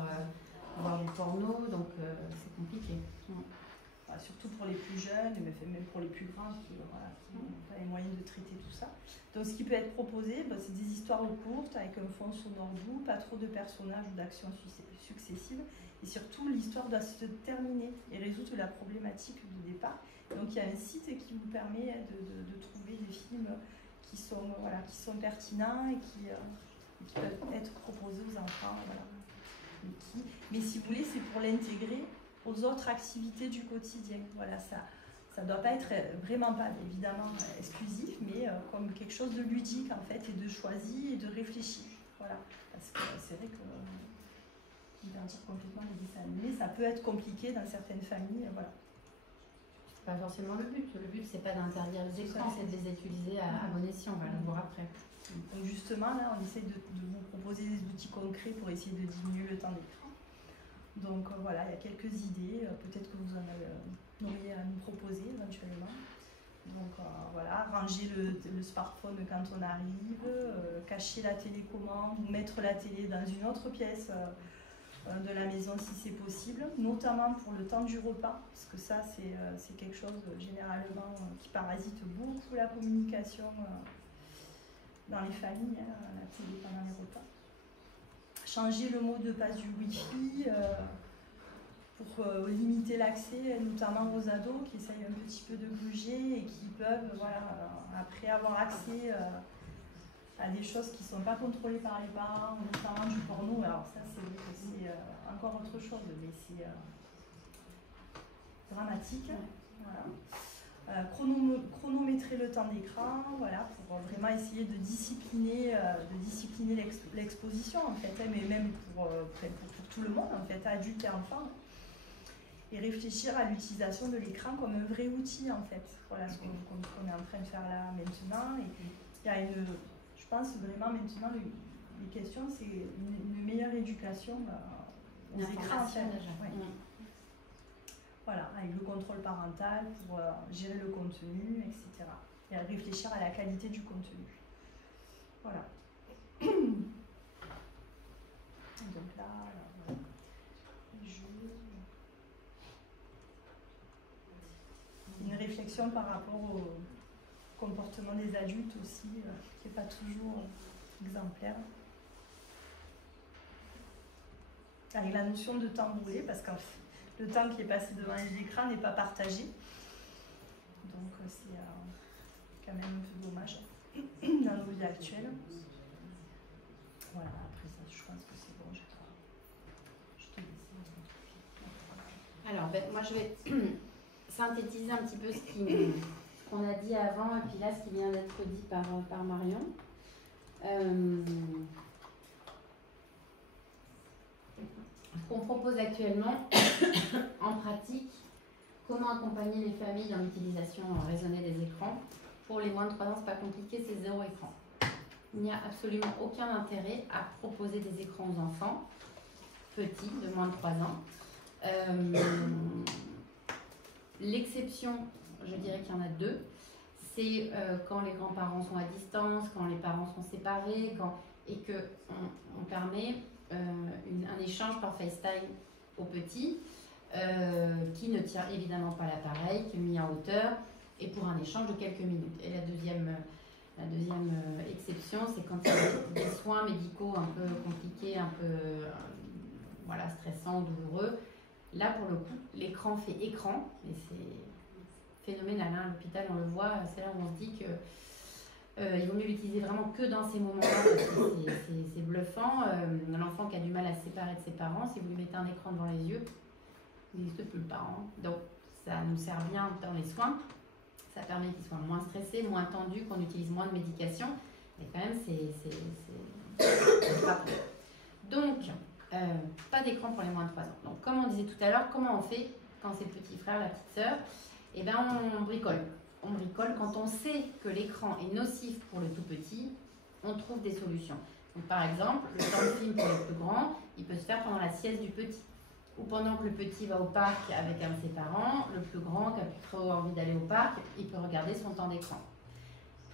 du porno, donc c'est compliqué. Surtout pour les plus jeunes, mais même pour les plus grands qui n'ont pas les moyens de traiter tout ça. Donc ce qui peut être proposé, c'est des histoires courtes avec un fond sonore doux, pas trop de personnages ou d'actions successives, et surtout l'histoire doit se terminer et résoudre la problématique de départ. Donc il y a un site qui vous permet de trouver des films qui sont pertinents et qui peuvent être proposés aux enfants. Voilà. Mais si vous voulez, c'est pour l'intégrer aux autres activités du quotidien. Voilà, ça ne doit pas être vraiment pas évidemment exclusif, mais comme quelque chose de ludique en fait, et de choisi et de réfléchi. Voilà, parce que c'est vrai que interdire complètement les dessins animés, ça peut être compliqué dans certaines familles. Voilà. C'est pas forcément le but. Le but, c'est pas d'interdire les écrans, c'est de les utiliser à bon escient. On va le voir après. Donc justement, là, on essaie de vous proposer des outils concrets pour essayer de diminuer le temps d'écran. Donc voilà, il y a quelques idées, peut-être que vous en auriez à nous proposer éventuellement. Donc voilà, ranger le smartphone quand on arrive, cacher la télécommande, ou mettre la télé dans une autre pièce de la maison si c'est possible, notamment pour le temps du repas, parce que ça c'est quelque chose généralement qui parasite beaucoup la communication dans les familles, la télé pendant les repas. Changer le mot de passe du Wi-Fi pour limiter l'accès, notamment aux ados qui essayent un petit peu de bouger et qui peuvent, après avoir accès à des choses qui ne sont pas contrôlées par les parents, notamment du porno. Alors ça, c'est encore autre chose, mais c'est dramatique. Voilà. Chronométrer le temps d'écran, voilà, pour vraiment essayer de discipliner l'exposition en fait, mais même pour tout le monde en fait, adultes et enfants, et réfléchir à l'utilisation de l'écran comme un vrai outil en fait. Voilà ce qu'on est en train de faire là maintenant. Et il y a je pense vraiment maintenant les questions, c'est une meilleure éducation aux écrans en fait. Ouais. Voilà, avec le contrôle parental pour gérer le contenu, etc. Et à réfléchir à la qualité du contenu. Voilà. Donc là, voilà. Une réflexion par rapport au comportement des adultes aussi, qui n'est pas toujours exemplaire. Avec la notion de temps brûlé, parce qu'en fait, le temps qui est passé devant les écrans n'est pas partagé. Donc c'est quand même un peu dommage dans nos vies actuelles. Voilà, après ça, je pense que c'est bon. Je te laisse. Alors, moi je vais synthétiser un petit peu ce qu'on a dit avant et puis là ce qui vient d'être dit par Marion. Ce qu'on propose actuellement en pratique, comment accompagner les familles dans l'utilisation raisonnée des écrans. Pour les moins de 3 ans, c'est pas compliqué, c'est 0 écran. Il n'y a absolument aucun intérêt à proposer des écrans aux enfants petits, de moins de 3 ans. L'exception, je dirais qu'il y en a 2. C'est quand les grands-parents sont à distance, quand les parents sont séparés, et qu'on permet un échange par FaceTime aux petits, qui ne tient évidemment pas l'appareil, qui est mis en hauteur, et pour un échange de quelques minutes. Et la deuxième exception, c'est quand il y a des soins médicaux un peu compliqués, un peu stressants ou douloureux. Là, pour le coup, l'écran fait écran, et c'est phénoménal, hein, à l'hôpital, on le voit, c'est là où on se dit que il vaut mieux l'utiliser vraiment que dans ces moments-là, parce que c'est bluffant. L'enfant qui a du mal à se séparer de ses parents, si vous lui mettez un écran devant les yeux, il n'existe plus le parent. Donc, ça nous sert bien dans les soins. Ça permet qu'ils soient moins stressés, moins tendus, qu'on utilise moins de médication. Mais quand même, c'est frappant. Donc, pas d'écran pour les moins de 3 ans. Donc, comme on disait tout à l'heure, comment on fait quand c'est le petit frère, la petite sœur? Eh bien, on bricole. On bricole quand on sait que l'écran est nocif pour le tout petit, on trouve des solutions. Donc, par exemple, le temps de film pour les plus grands, il peut se faire pendant la sieste du petit. Ou pendant que le petit va au parc avec un de ses parents, le plus grand qui n'a plus trop envie d'aller au parc, il peut regarder son temps d'écran.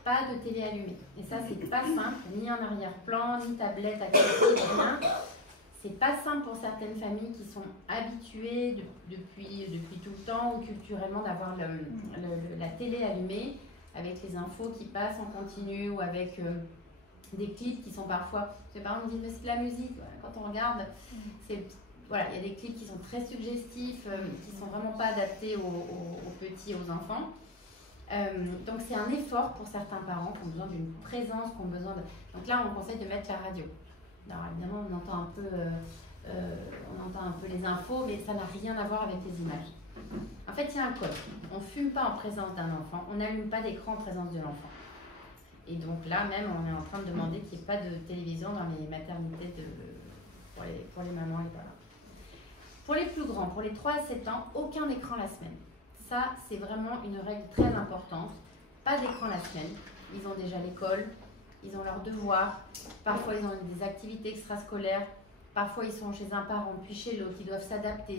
Pas de télé allumée. Et ça, c'est pas simple, ni en arrière-plan, ni tablette à côté, rien. C'est pas simple pour certaines familles qui sont habituées depuis tout le temps ou culturellement d'avoir la télé allumée avec les infos qui passent en continu ou avec des clips qui sont parfois... Mes parents me disent mais c'est de la musique. Quand on regarde, voilà, il y a des clips qui sont très suggestifs, qui sont vraiment pas adaptés aux petits, aux enfants. Donc c'est un effort pour certains parents qui ont besoin d'une présence, qui ont besoin de... Donc là, on conseille de mettre la radio. Alors évidemment, on entend un peu les infos, mais ça n'a rien à voir avec les images. En fait, il y a un code. On ne fume pas en présence d'un enfant, on n'allume pas d'écran en présence de l'enfant. Et donc là, même, on est en train de demander qu'il n'y ait pas de télévision dans les maternités pour les mamans et voilà. Pour les plus grands, pour les 3 à 7 ans, aucun écran la semaine. Ça, c'est vraiment une règle très importante. Pas d'écran la semaine. Ils ont déjà l'école. Ils ont leurs devoirs, parfois ils ont des activités extrascolaires, parfois ils sont chez un parent, puis chez l'autre, ils doivent s'adapter.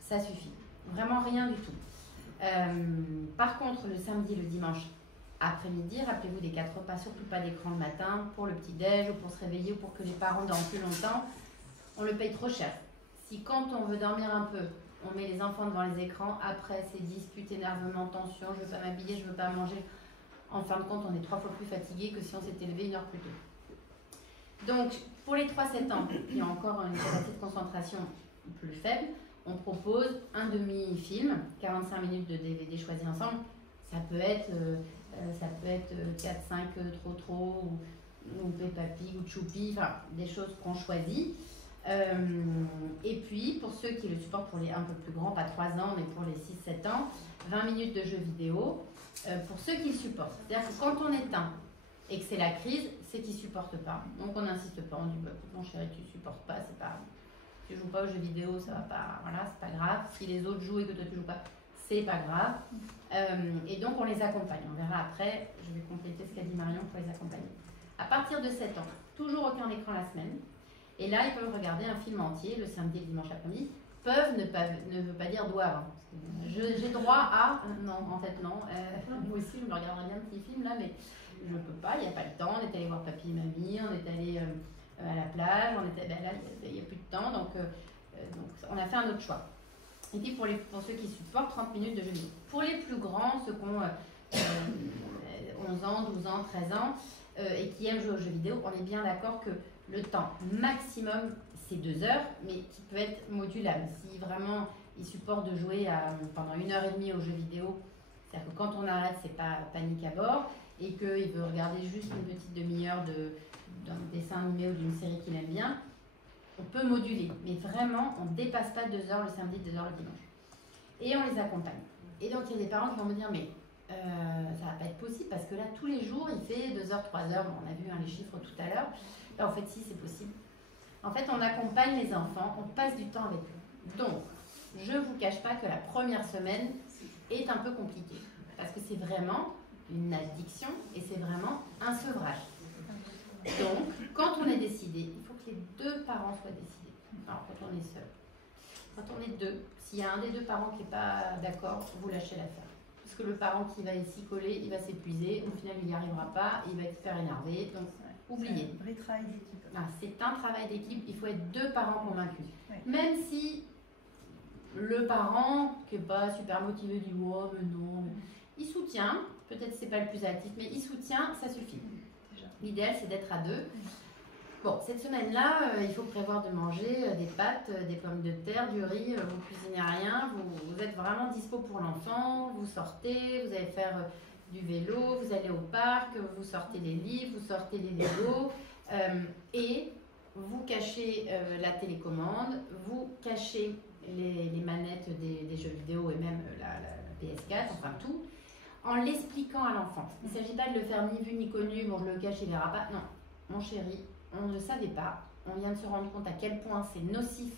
Ça suffit. Vraiment rien du tout. Par contre, le samedi et le dimanche après-midi, rappelez-vous des 4 repas, surtout pas d'écran le matin, pour le petit-déj ou pour se réveiller ou pour que les parents dorment plus longtemps, on le paye trop cher. Si quand on veut dormir un peu, on met les enfants devant les écrans, après c'est dispute, énervement, tension, je ne veux pas m'habiller, je ne veux pas manger. En fin de compte, on est 3 fois plus fatigué que si on s'était levé 1 heure plus tôt. Donc, pour les 3-7 ans, qui ont encore une capacité de concentration plus faible, on propose un demi-film, 45 minutes de DVD choisis ensemble. Ça peut être 4-5 Trop, ou Peppa Pig, ou Choupi, enfin, des choses qu'on choisit. Et puis, pour ceux qui le supportent, pour les un peu plus grands, pas 3 ans, mais pour les 6-7 ans, 20 minutes de jeux vidéo. Pour ceux qui le supportent. C'est-à-dire que quand on éteint et que c'est la crise, c'est qu'ils ne supportent pas. Donc on n'insiste pas, on dit bah, écoute, mon chéri, tu ne supportes pas, c'est pas. Tu ne joues pas aux jeux vidéo, ça va pas, voilà, c'est pas grave. Si les autres jouent et que toi tu ne joues pas, c'est pas grave. Et donc on les accompagne. On verra après, je vais compléter ce qu'a dit Marion pour les accompagner. À partir de 7 ans, toujours aucun écran la semaine. Et là, ils peuvent regarder un film entier le samedi et le dimanche après-midi. Peuvent ne veut pas dire doivent. J'ai droit à... Non, en fait, non. Moi aussi, je me regarderais bien un petit film là, mais je ne peux pas, il n'y a pas le temps. On est allé voir papy et mamie, on est allé à la plage, là, il n'y a plus de temps, donc on a fait un autre choix. Et puis pour ceux qui supportent, 30 minutes de jeux vidéo. Pour les plus grands, ceux qui ont 11 ans, 12 ans, 13 ans, et qui aiment jouer aux jeux vidéo, on est bien d'accord que le temps maximum, c'est 2 heures, mais qui peut être modulable. Si vraiment ils supportent de jouer pendant 1h30 aux jeux vidéo, c'est-à-dire que quand on arrête, c'est pas panique à bord, et qu'il veut regarder juste une petite demi-heure d'un dessin animé ou d'une série qu'il aime bien, on peut moduler. Mais vraiment, on ne dépasse pas 2 heures le samedi, 2 heures le dimanche. Et on les accompagne. Et donc, il y a des parents qui vont me dire, mais ça va pas être possible parce que là, tous les jours, il fait 2 heures, 3 heures. Bon, on a vu les chiffres tout à l'heure. Là, en fait, si, c'est possible. En fait, on accompagne les enfants, on passe du temps avec eux. Donc, je ne vous cache pas que la première semaine est un peu compliquée parce que c'est vraiment une addiction et c'est vraiment un sevrage. Donc, quand on est décidé, il faut que les 2 parents soient décidés. Alors, quand on est seul. Quand on est 2, s'il y a un des 2 parents qui n'est pas d'accord, vous lâchez l'affaire. Parce que le parent qui va s'y coller, il va s'épuiser, au final, il n'y arrivera pas, il va être hyper énervé. Donc, oubliez. C'est un vrai travail d'équipe. Ah, c'est un travail d'équipe, il faut être 2 parents convaincus. Oui. Même si le parent qui n'est pas super motivé dit oh, mais non, il soutient, peut-être c'est pas le plus actif, mais il soutient, ça suffit. L'idéal c'est d'être à 2. Bon, cette semaine-là, il faut prévoir de manger des pâtes, des pommes de terre, du riz, vous cuisinez rien, vous êtes vraiment dispo pour l'enfant, vous sortez, vous allez faire du vélo, vous allez au parc, vous sortez les livres, vous sortez les Legos, et vous cachez la télécommande, vous cachez les manettes des jeux vidéo et même la PS4, enfin tout, en l'expliquant à l'enfant. Il ne s'agit pas de le faire ni vu ni connu, bon je le cache, il ne verra pas. Non, mon chéri, on ne savait pas, on vient de se rendre compte à quel point c'est nocif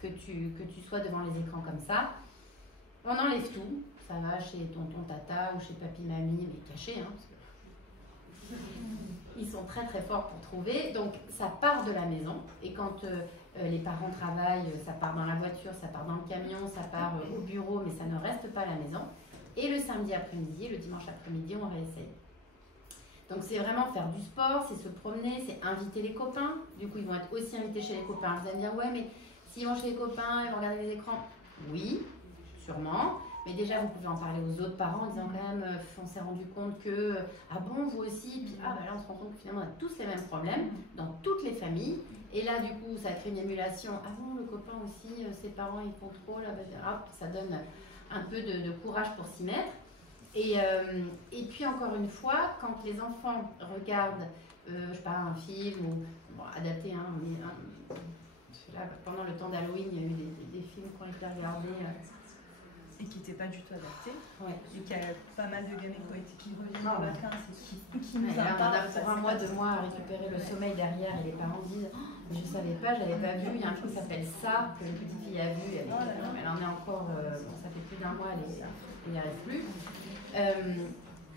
que tu sois devant les écrans comme ça. On enlève tout, ça va chez tonton tata ou chez papy mamie, mais caché, hein, parce que ils sont très très forts pour trouver. Donc ça part de la maison, et quand les parents travaillent, ça part dans la voiture, ça part dans le camion, ça part au bureau, mais ça ne reste pas à la maison. Et le samedi après-midi, le dimanche après-midi, on réessaye. Donc c'est vraiment faire du sport, c'est se promener, c'est inviter les copains. Du coup, ils vont être aussi invités chez les copains. Vous allez me dire, ouais, mais s'ils vont chez les copains, ils vont regarder les écrans. Oui, sûrement. Mais déjà, vous pouvez en parler aux autres parents en disant quand même, on s'est rendu compte que, ah bon, vous aussi, puis ah bah là, on se rend compte que finalement, on a tous les mêmes problèmes dans toutes les familles. Et là, du coup, ça crée une émulation. Ah bon, le copain aussi, ses parents, ils font trop, là, hop, ça donne un peu de courage pour s'y mettre. Et puis encore une fois, quand les enfants regardent, je sais pas, un film ou bon, adapté, hein, là, pendant le temps d'Halloween, il y a eu des films qu'on a regardés. Et qui n'étaient pas du tout adaptés. Ouais. Et qu'il y a pas mal de gamins qui reviennent en vacances et qui nous on a parlent. pour un mois, 2 mois à récupérer le sommeil derrière et les parents disent oh, je savais pas, je l'avais pas vu, il y a un truc qui s'appelle ça, que la petite fille a vu, elle en est encore, bon, ça fait plus d'1 mois, elle n'y arrive plus.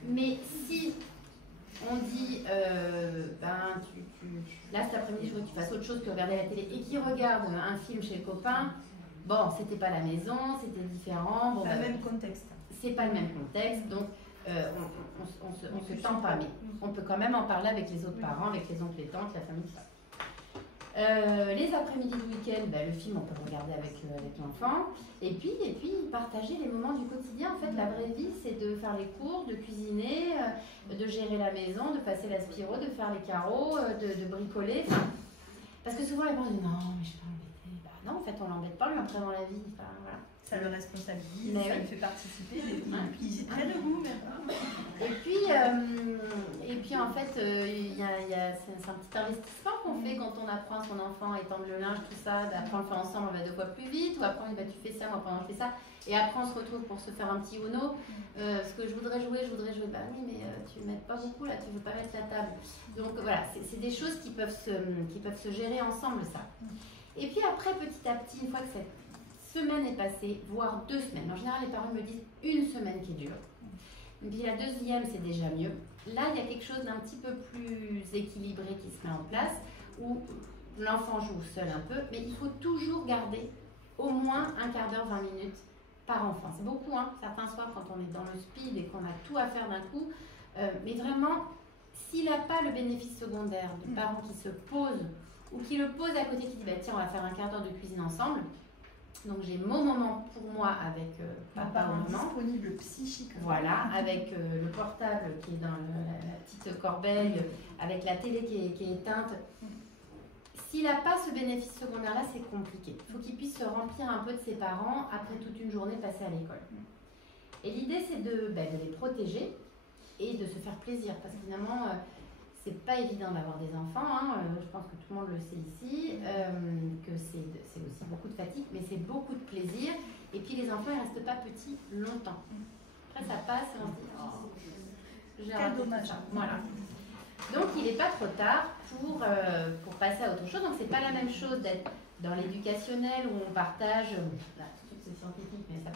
Mais si on dit ben, là cet après-midi je veux que tu fasses autre chose que regarder la télé et qu'il regarde un film chez le copain, bon, c'était pas la maison, c'était différent. Bon, pas le même contexte. C'est pas le même contexte, donc on se tend pas, mais on peut quand même en parler avec les autres parents, avec les oncles et tantes, la famille, tout ça. Les après-midi du week-end, ben, le film on peut regarder avec l'enfant, et puis partager les moments du quotidien. En fait, la vraie vie, c'est de faire les courses, de cuisiner, de gérer la maison, de passer l'aspiro, de faire les carreaux, de bricoler. Parce que souvent les parents disent non, mais je peux l'embêter. Bah, non, en fait, on l'embête pas, lui, après dans la vie. Enfin, voilà. Ça le responsabilise, mais ça oui. le fait participer, et puis ils y prennent le goût maintenant. Et puis en fait, c'est un petit investissement qu'on fait quand on apprend à son enfant à étendre le linge, tout ça. Après on le fait ensemble, on va 2 fois plus vite, ou après on dit bah, tu fais ça, moi pendant je fais ça. Et après on se retrouve pour se faire un petit Uno, parce que je voudrais jouer, bah oui mais tu m'aides pas beaucoup là, tu veux pas mettre la table. Donc voilà, c'est des choses qui peuvent se gérer ensemble, ça. Et puis après, petit à petit, une fois que cette semaine est passée, voire 2 semaines. En général, les parents me disent 1 semaine qui dure. Et puis la 2e, c'est déjà mieux. Là, il y a quelque chose d'un petit peu plus équilibré qui se met en place, où l'enfant joue seul un peu, mais il faut toujours garder au moins un quart d'heure, 20 minutes par enfant. C'est beaucoup, hein, certains soirs quand on est dans le speed et qu'on a tout à faire d'un coup. Mais vraiment, s'il n'a pas le bénéfice secondaire du parent qui se pose, ou qui le pose à côté, qui dit bah, tiens, on va faire un quart d'heure de cuisine ensemble. Donc j'ai mon moment pour moi avec papa ou maman. Disponible psychiquement. Voilà, avec le portable qui est dans la petite corbeille, avec la télé qui est éteinte. S'il n'a pas ce bénéfice secondaire-là, c'est compliqué. Il faut qu'il puisse se remplir un peu de ses parents après toute une journée passée à l'école. Et l'idée, c'est de les protéger et de se faire plaisir. Parce qu'évidemment, c'est pas évident d'avoir des enfants, hein. Je pense que tout le monde le sait ici, que c'est aussi beaucoup de fatigue, mais c'est beaucoup de plaisir. Et puis les enfants, ils restent pas petits longtemps. Après après ça passe et on se dit oh, j'ai quel dommage. Ça. Voilà. Donc il n'est pas trop tard pour passer à autre chose. Donc c'est pas la même chose d'être dans l'éducationnel où on partage, là tout c'est scientifique, mais ça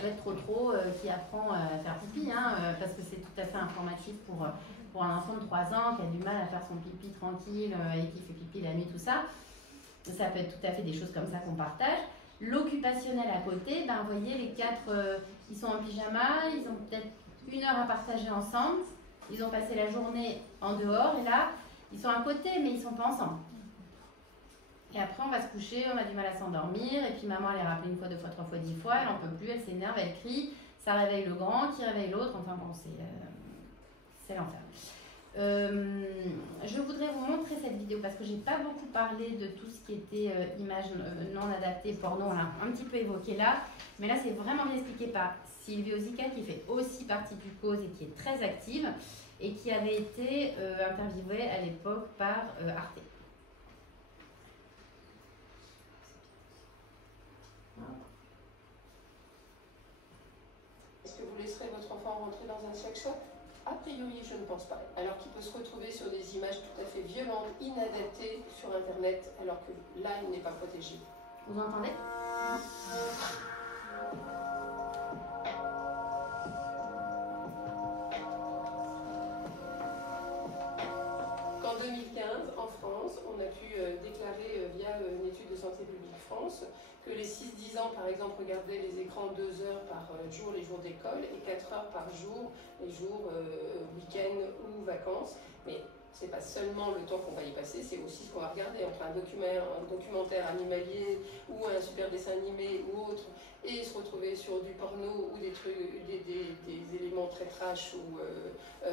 peut être trop qui apprend à faire pipi, hein, parce que c'est tout à fait informatif pour un enfant de 3 ans qui a du mal à faire son pipi tranquille et qui fait pipi la nuit, tout ça. Ça peut être tout à fait des choses comme ça qu'on partage. L'occupationnel à côté, ben, vous voyez, les 4, ils sont en pyjama, ils ont peut-être 1 heure à partager ensemble, ils ont passé la journée en dehors, et là, ils sont à côté, mais ils ne sont pas ensemble. Et après, on va se coucher, on a du mal à s'endormir, et puis maman, elle est rappelée 1 fois, 2 fois, 3 fois, 10 fois, elle n'en peut plus, elle s'énerve, elle crie, ça réveille le grand, qui réveille l'autre, enfin bon, c'est l'enfer. Je voudrais vous montrer cette vidéo parce que j'ai pas beaucoup parlé de tout ce qui était images non adaptées, porno, on l'a un petit peu évoqué là, mais là c'est vraiment bien expliqué par Sylvie Osica qui fait aussi partie du cause et qui est très active et qui avait été interviewée à l'époque par Arte. Est-ce que vous laisserez votre enfant rentrer dans un sex shop? A priori, je ne pense pas. Alors qu'il peut se retrouver sur des images tout à fait violentes, inadaptées sur Internet, alors que là, il n'est pas protégé. Vous entendez? Qu'en 2015, en France, on a pu déclarer via une étude de Santé publique France que les 6-10 ans, par exemple, regardaient les écrans 2 heures par jour, les jours d'école, et 4 heures par jour, les jours week-end ou vacances. Mais c'est pas seulement le temps qu'on va y passer, c'est aussi ce qu'on va regarder entre un documentaire animalier ou un super dessin animé ou autre, et se retrouver sur du porno ou des trucs, des éléments très trash ou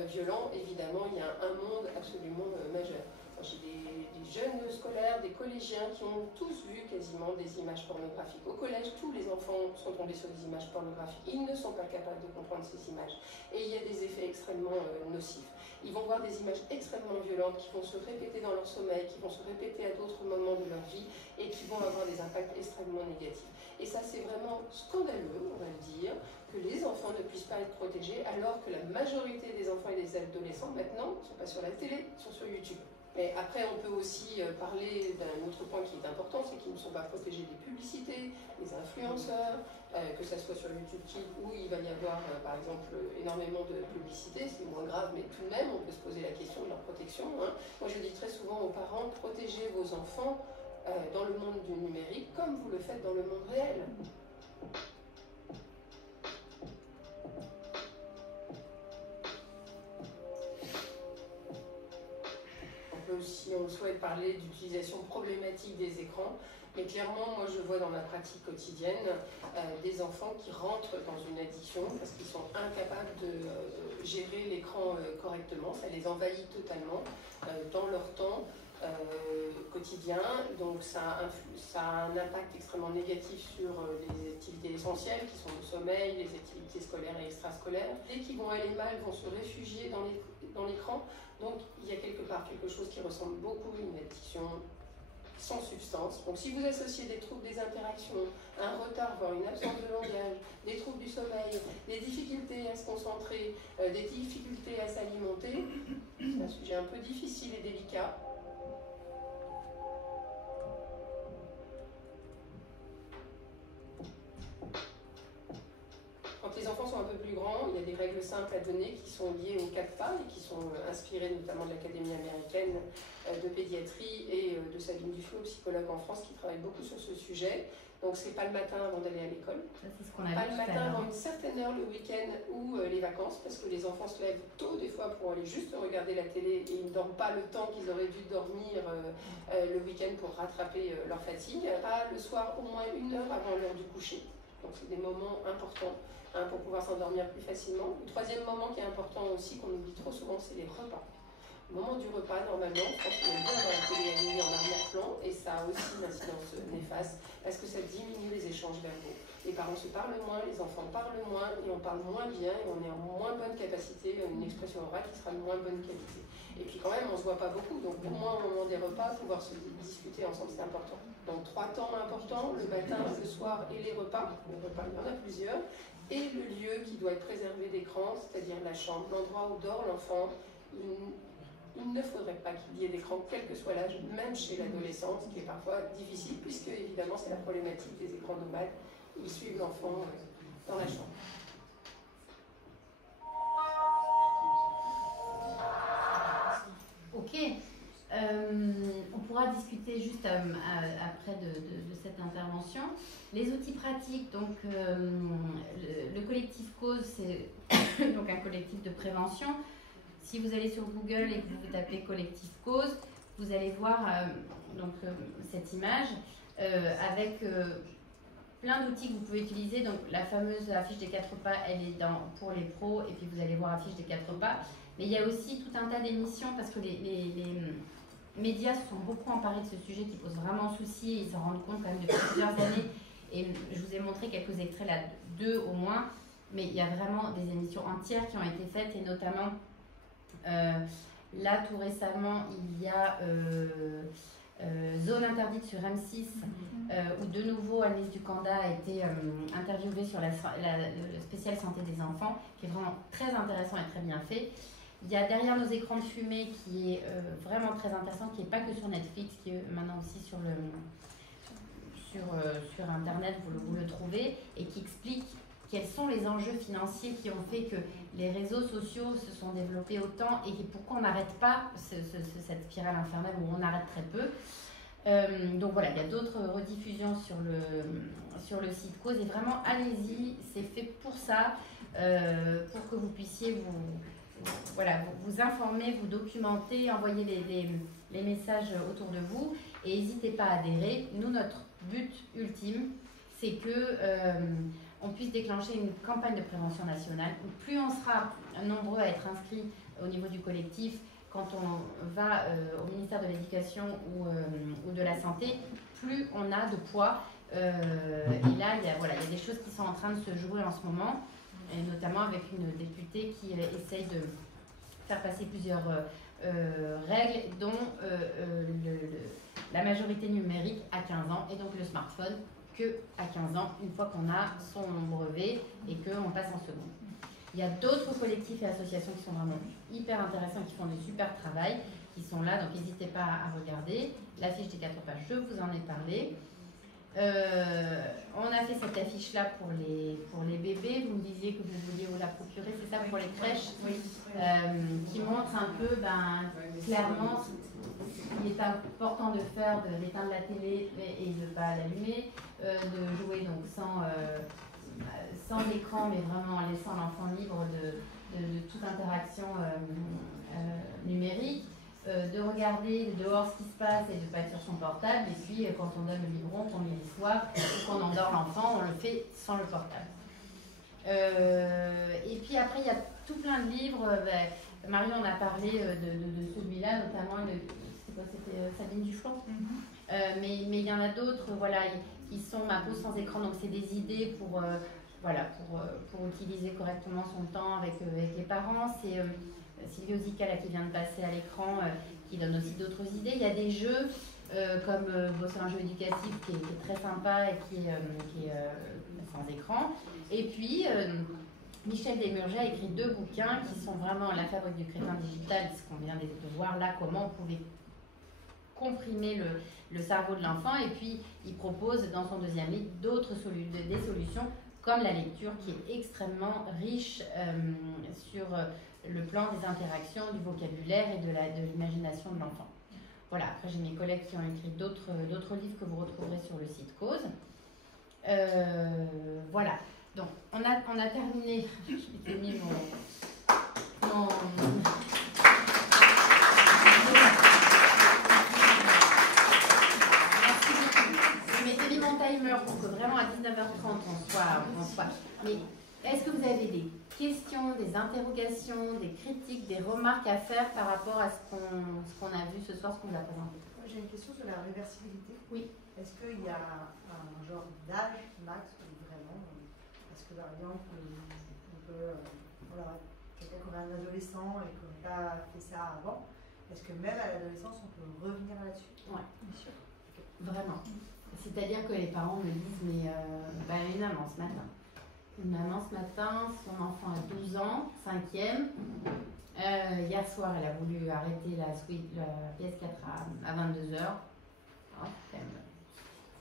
violents. Évidemment, il y a un monde absolument majeur. J'ai des jeunes scolaires, des collégiens qui ont tous vu quasiment des images pornographiques. Au collège, tous les enfants sont tombés sur des images pornographiques. Ils ne sont pas capables de comprendre ces images. Et il y a des effets extrêmement nocifs. Ils vont voir des images extrêmement violentes qui vont se répéter dans leur sommeil, qui vont se répéter à d'autres moments de leur vie et qui vont avoir des impacts extrêmement négatifs. Et ça, c'est vraiment scandaleux, on va le dire, que les enfants ne puissent pas être protégés alors que la majorité des enfants et des adolescents, maintenant, ne sont pas sur la télé, sont sur YouTube. Mais après, on peut aussi parler d'un autre point qui est important, c'est qu'ils ne sont pas protégés des publicités, des influenceurs, que ce soit sur YouTube Kids où il va y avoir, par exemple, énormément de publicité, c'est moins grave, mais tout de même, on peut se poser la question de leur protection. Hein. Moi, je dis très souvent aux parents, protégez vos enfants dans le monde du numérique comme vous le faites dans le monde réel. Si on souhaite parler d'utilisation problématique des écrans, mais clairement, moi je vois dans ma pratique quotidienne des enfants qui rentrent dans une addiction parce qu'ils sont incapables de gérer l'écran correctement, ça les envahit totalement dans leur temps quotidien, donc ça a un impact extrêmement négatif sur les activités essentielles qui sont le sommeil, les activités scolaires et extrascolaires. Dès qu'ils vont aller mal, vont se réfugier dans l'écran. Donc il y a quelque part quelque chose qui ressemble beaucoup à une addiction sans substance. Donc si vous associez des troubles des interactions, un retard, voire une absence de langage, des troubles du sommeil, des difficultés à se concentrer, des difficultés à s'alimenter, c'est un sujet un peu difficile et délicat. Quand les enfants sont un peu plus grands, il y a des règles simples à donner qui sont liées au 4PA et qui sont inspirées notamment de l'Académie américaine de pédiatrie et de Sabine Duflo, psychologue en France, qui travaille beaucoup sur ce sujet. Donc c'est pas le matin avant d'aller à l'école, pas le matin avant une certaine heure le week-end ou les vacances, parce que les enfants se lèvent tôt des fois pour aller juste regarder la télé et ils ne dorment pas le temps qu'ils auraient dû dormir le week-end pour rattraper leur fatigue. Pas le soir au moins 1 heure avant l'heure du coucher. Donc c'est des moments importants pour pouvoir s'endormir plus facilement. Le troisième moment qui est important aussi, qu'on oublie trop souvent, c'est les repas. Au moment du repas, normalement, je pense qu'on aime bien avoir la télé allumée en arrière-plan et ça a aussi une incidence néfaste parce que ça diminue les échanges verbaux. Les parents se parlent moins, les enfants parlent moins et on parle moins bien et on est en moins bonne capacité, une expression orale qui sera de moins bonne qualité. Et puis quand même, on ne se voit pas beaucoup, donc au moins au moment des repas, pouvoir se discuter ensemble, c'est important. Donc 3 temps importants, le matin, le soir et les repas. Les repas, il y en a plusieurs. et le lieu qui doit être préservé d'écran, c'est-à-dire la chambre, l'endroit où dort l'enfant. Il ne faudrait pas qu'il y ait d'écran, quel que soit l'âge, même chez l'adolescence, qui est parfois difficile, puisque évidemment c'est la problématique des écrans nomades. Ils suivent l'enfant dans la chambre. Ok. On pourra discuter juste après de cette intervention. Les outils pratiques, donc le collectif Cause, c'est donc un collectif de prévention. Si vous allez sur Google et que vous tapez collectif Cause, vous allez voir cette image avec plein d'outils que vous pouvez utiliser. Donc la fameuse affiche des 4 pas, elle est pour les pros, et puis vous allez voir affiche des 4 pas. Mais il y a aussi tout un tas d'émissions parce que les médias se sont beaucoup emparés de ce sujet qui pose vraiment souci, et ils s'en rendent compte quand même depuis plusieurs années. Et je vous ai montré quelques extraits là, 2 au moins, mais il y a vraiment des émissions entières qui ont été faites, et notamment là tout récemment il y a Zone interdite sur M6 où de nouveau Agnès Ducanda a été interviewée sur le spécial santé des enfants, qui est vraiment très intéressant et très bien fait. Il y a Derrière nos écrans de fumée qui est vraiment très intéressant, qui n'est pas que sur Netflix, qui est maintenant aussi sur Internet, vous le trouvez, et qui explique quels sont les enjeux financiers qui ont fait que les réseaux sociaux se sont développés autant, et pourquoi on n'arrête pas cette spirale infernale où on arrête très peu. Donc voilà, il y a d'autres rediffusions sur le site Cause, et vraiment allez-y, c'est fait pour ça, pour que vous puissiez vous informer, vous documenter, envoyer les messages autour de vous, et n'hésitez pas à adhérer. Nous, notre but ultime, c'est que on puisse déclencher une campagne de prévention nationale. Plus on sera nombreux à être inscrits au niveau du collectif, quand on va au ministère de l'Éducation ou de la Santé, plus on a de poids. Et là, il y a des choses qui sont en train de se jouer en ce moment, et notamment avec une députée qui essaye de faire passer plusieurs règles, dont la majorité numérique à 15 ans, et donc le smartphone à 15 ans, une fois qu'on a son brevet et qu'on passe en seconde. Il y a d'autres collectifs et associations qui sont vraiment hyper intéressants, qui font du super travail, qui sont là, donc n'hésitez pas à regarder. L'affiche des 4 pages, je vous en ai parlé. On a fait cette affiche-là pour les bébés. Vous me disiez que vous vouliez vous la procurer, c'est ça, pour les crèches, oui. Qui montre un peu clairement ce qu'il est important de faire, d'éteindre la télé et de ne pas l'allumer, de jouer donc sans écran, mais vraiment en laissant l'enfant libre de toute interaction numérique. De regarder dehors ce qui se passe et de ne pas être sur son portable, et puis quand on donne le biberon, qu'on lit l'histoire, ou qu'on endort l'enfant, on le fait sans le portable. Et puis après, il y a tout plein de livres. Marion en a parlé de celui-là, notamment, c'était Sabine Duflon. Mais il y en a d'autres, qui sont Ma pause sans écran, donc c'est des idées pour utiliser correctement son temps avec les parents. C'est Silvio Zica qui vient de passer à l'écran, qui donne aussi d'autres idées. Il y a des jeux comme c'est un jeu éducatif qui est très sympa et qui est sans écran. Et puis Michel Desmurger a écrit 2 bouquins qui sont vraiment La fabrique du crétin digital, ce qu'on vient de voir là, comment on pouvait comprimer le cerveau de l'enfant, et puis il propose dans son 2e livre des solutions comme la lecture, qui est extrêmement riche sur le plan des interactions, du vocabulaire et de l'imagination de l'enfant. Voilà, après j'ai mes collègues qui ont écrit d'autres livres que vous retrouverez sur le site Cause. Voilà, donc on a terminé. J'ai mis mon timer pour que vraiment à 19h30 on soit. Mais est-ce que vous avez des questions, des interrogations, des critiques, des remarques à faire par rapport à ce qu'on a vu ce soir, ce qu'on vous a présenté? J'ai une question sur la réversibilité. Oui. Est-ce qu'il y a un genre d'âge max ou vraiment? Parce que par exemple, quelqu'un qui aurait un adolescent et qui n'aurait pas fait ça avant, est-ce que même à l'adolescence on peut revenir là-dessus? Oui, bien sûr. Vraiment. C'est-à-dire que les parents me disent, mais évidemment, ce matin. une maman ce matin, son enfant a 12 ans, 5e. Hier soir, elle a voulu arrêter la PS4 à 22h. Oh, c'est quand même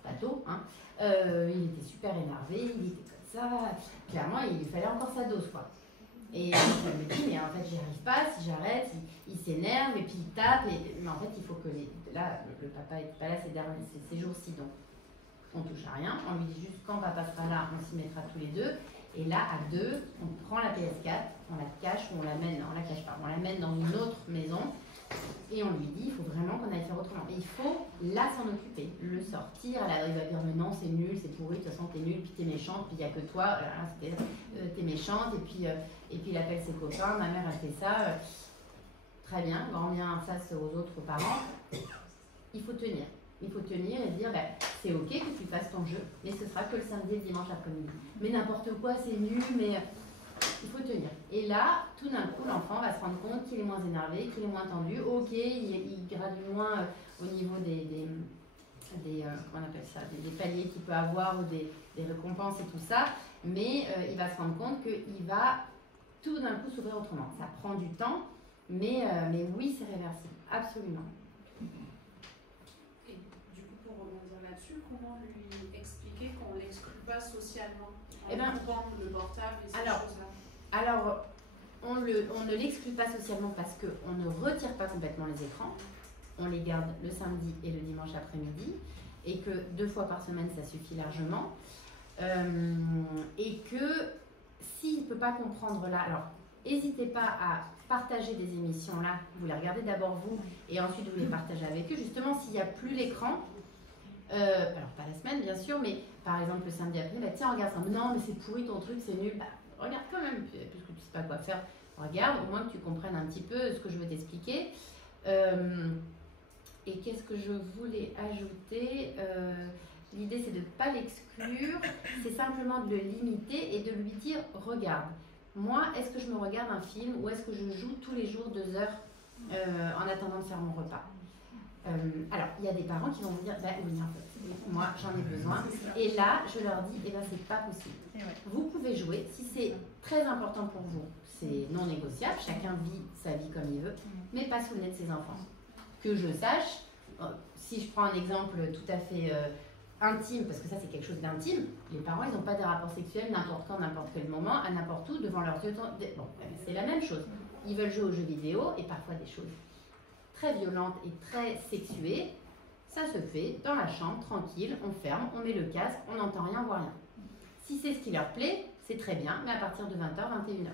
pas tôt, hein. Il était super énervé, il était comme ça. Clairement, il fallait encore sa dose, quoi. Et je me dis, mais en fait, j'y arrive pas, si j'arrête, il s'énerve et puis il tape. Mais en fait, il faut que là, le papa n'était pas là ces jours-ci, donc on touche à rien. On lui dit juste quand papa sera là, on s'y mettra tous les deux. Et là, à deux, on prend la PS4, on la cache ou on la mène dans une autre maison. Et on lui dit, il faut vraiment qu'on aille faire autrement. Et il faut là s'en occuper, le sortir. Il va dire, mais non, c'est nul, c'est pourri, de toute façon, t'es nul, puis t'es méchante, puis il n'y a que toi, t'es méchante, et puis il appelle ses copains, ma mère a fait ça. Très bien, grand bien face aux autres parents. Il faut tenir. Il faut tenir et dire, c'est ok que tu fasses ton jeu, mais ce sera que le samedi et le dimanche après-midi. Mais n'importe quoi, c'est nul, mais il faut tenir. Et là, tout d'un coup, l'enfant va se rendre compte qu'il est moins énervé, qu'il est moins tendu. Ok, il gradue moins au niveau des comment on appelle ça, des paliers qu'il peut avoir ou des récompenses et tout ça, mais il va se rendre compte qu'il va tout d'un coup s'ouvrir autrement. Ça prend du temps, mais oui, c'est réversible, absolument. Et du coup, pour rebondir là-dessus, comment lui expliquer qu'on ne l'exclut pas socialement en coupant le portable et ces choses-là? Alors, on ne l'exclut pas socialement parce qu'on ne retire pas complètement les écrans. On les garde le samedi et le dimanche après-midi. Et que 2 fois par semaine, ça suffit largement. Et que s'il ne peut pas comprendre là, alors n'hésitez pas à partager des émissions là. Vous les regardez d'abord vous et ensuite vous les partagez avec eux. Justement, s'il n'y a plus l'écran, alors pas la semaine bien sûr, mais par exemple le samedi après, tiens, regarde ça. Non, mais c'est pourri ton truc, c'est nul. Regarde quand même, puisque tu ne sais pas quoi faire, regarde, au moins que tu comprennes un petit peu ce que je veux t'expliquer. Et qu'est-ce que je voulais ajouter? L'idée, c'est de ne pas l'exclure, c'est simplement de le limiter et de lui dire, regarde, moi, est-ce que je me regarde un film ou est-ce que je joue tous les jours 2 heures en attendant de faire mon repas? Alors, il y a des parents qui vont vous dire, oui, en fait, moi, j'en ai besoin. Et là, je leur dis, c'est pas possible. Vous pouvez jouer, si c'est très important pour vous, c'est non négociable, chacun vit sa vie comme il veut, mais pas sous le nez de ses enfants. Que je sache, si je prends un exemple tout à fait intime, parce que ça c'est quelque chose d'intime, les parents ils n'ont pas des rapports sexuels n'importe quand, n'importe quel moment, à n'importe où, devant leurs yeux. Bon, c'est la même chose. Ils veulent jouer aux jeux vidéo et parfois des choses très violentes et très sexuées. Ça se fait dans la chambre, tranquille, on ferme, on met le casque, on n'entend rien, on voit rien. Si c'est ce qui leur plaît, c'est très bien, mais à partir de 20h, 21h.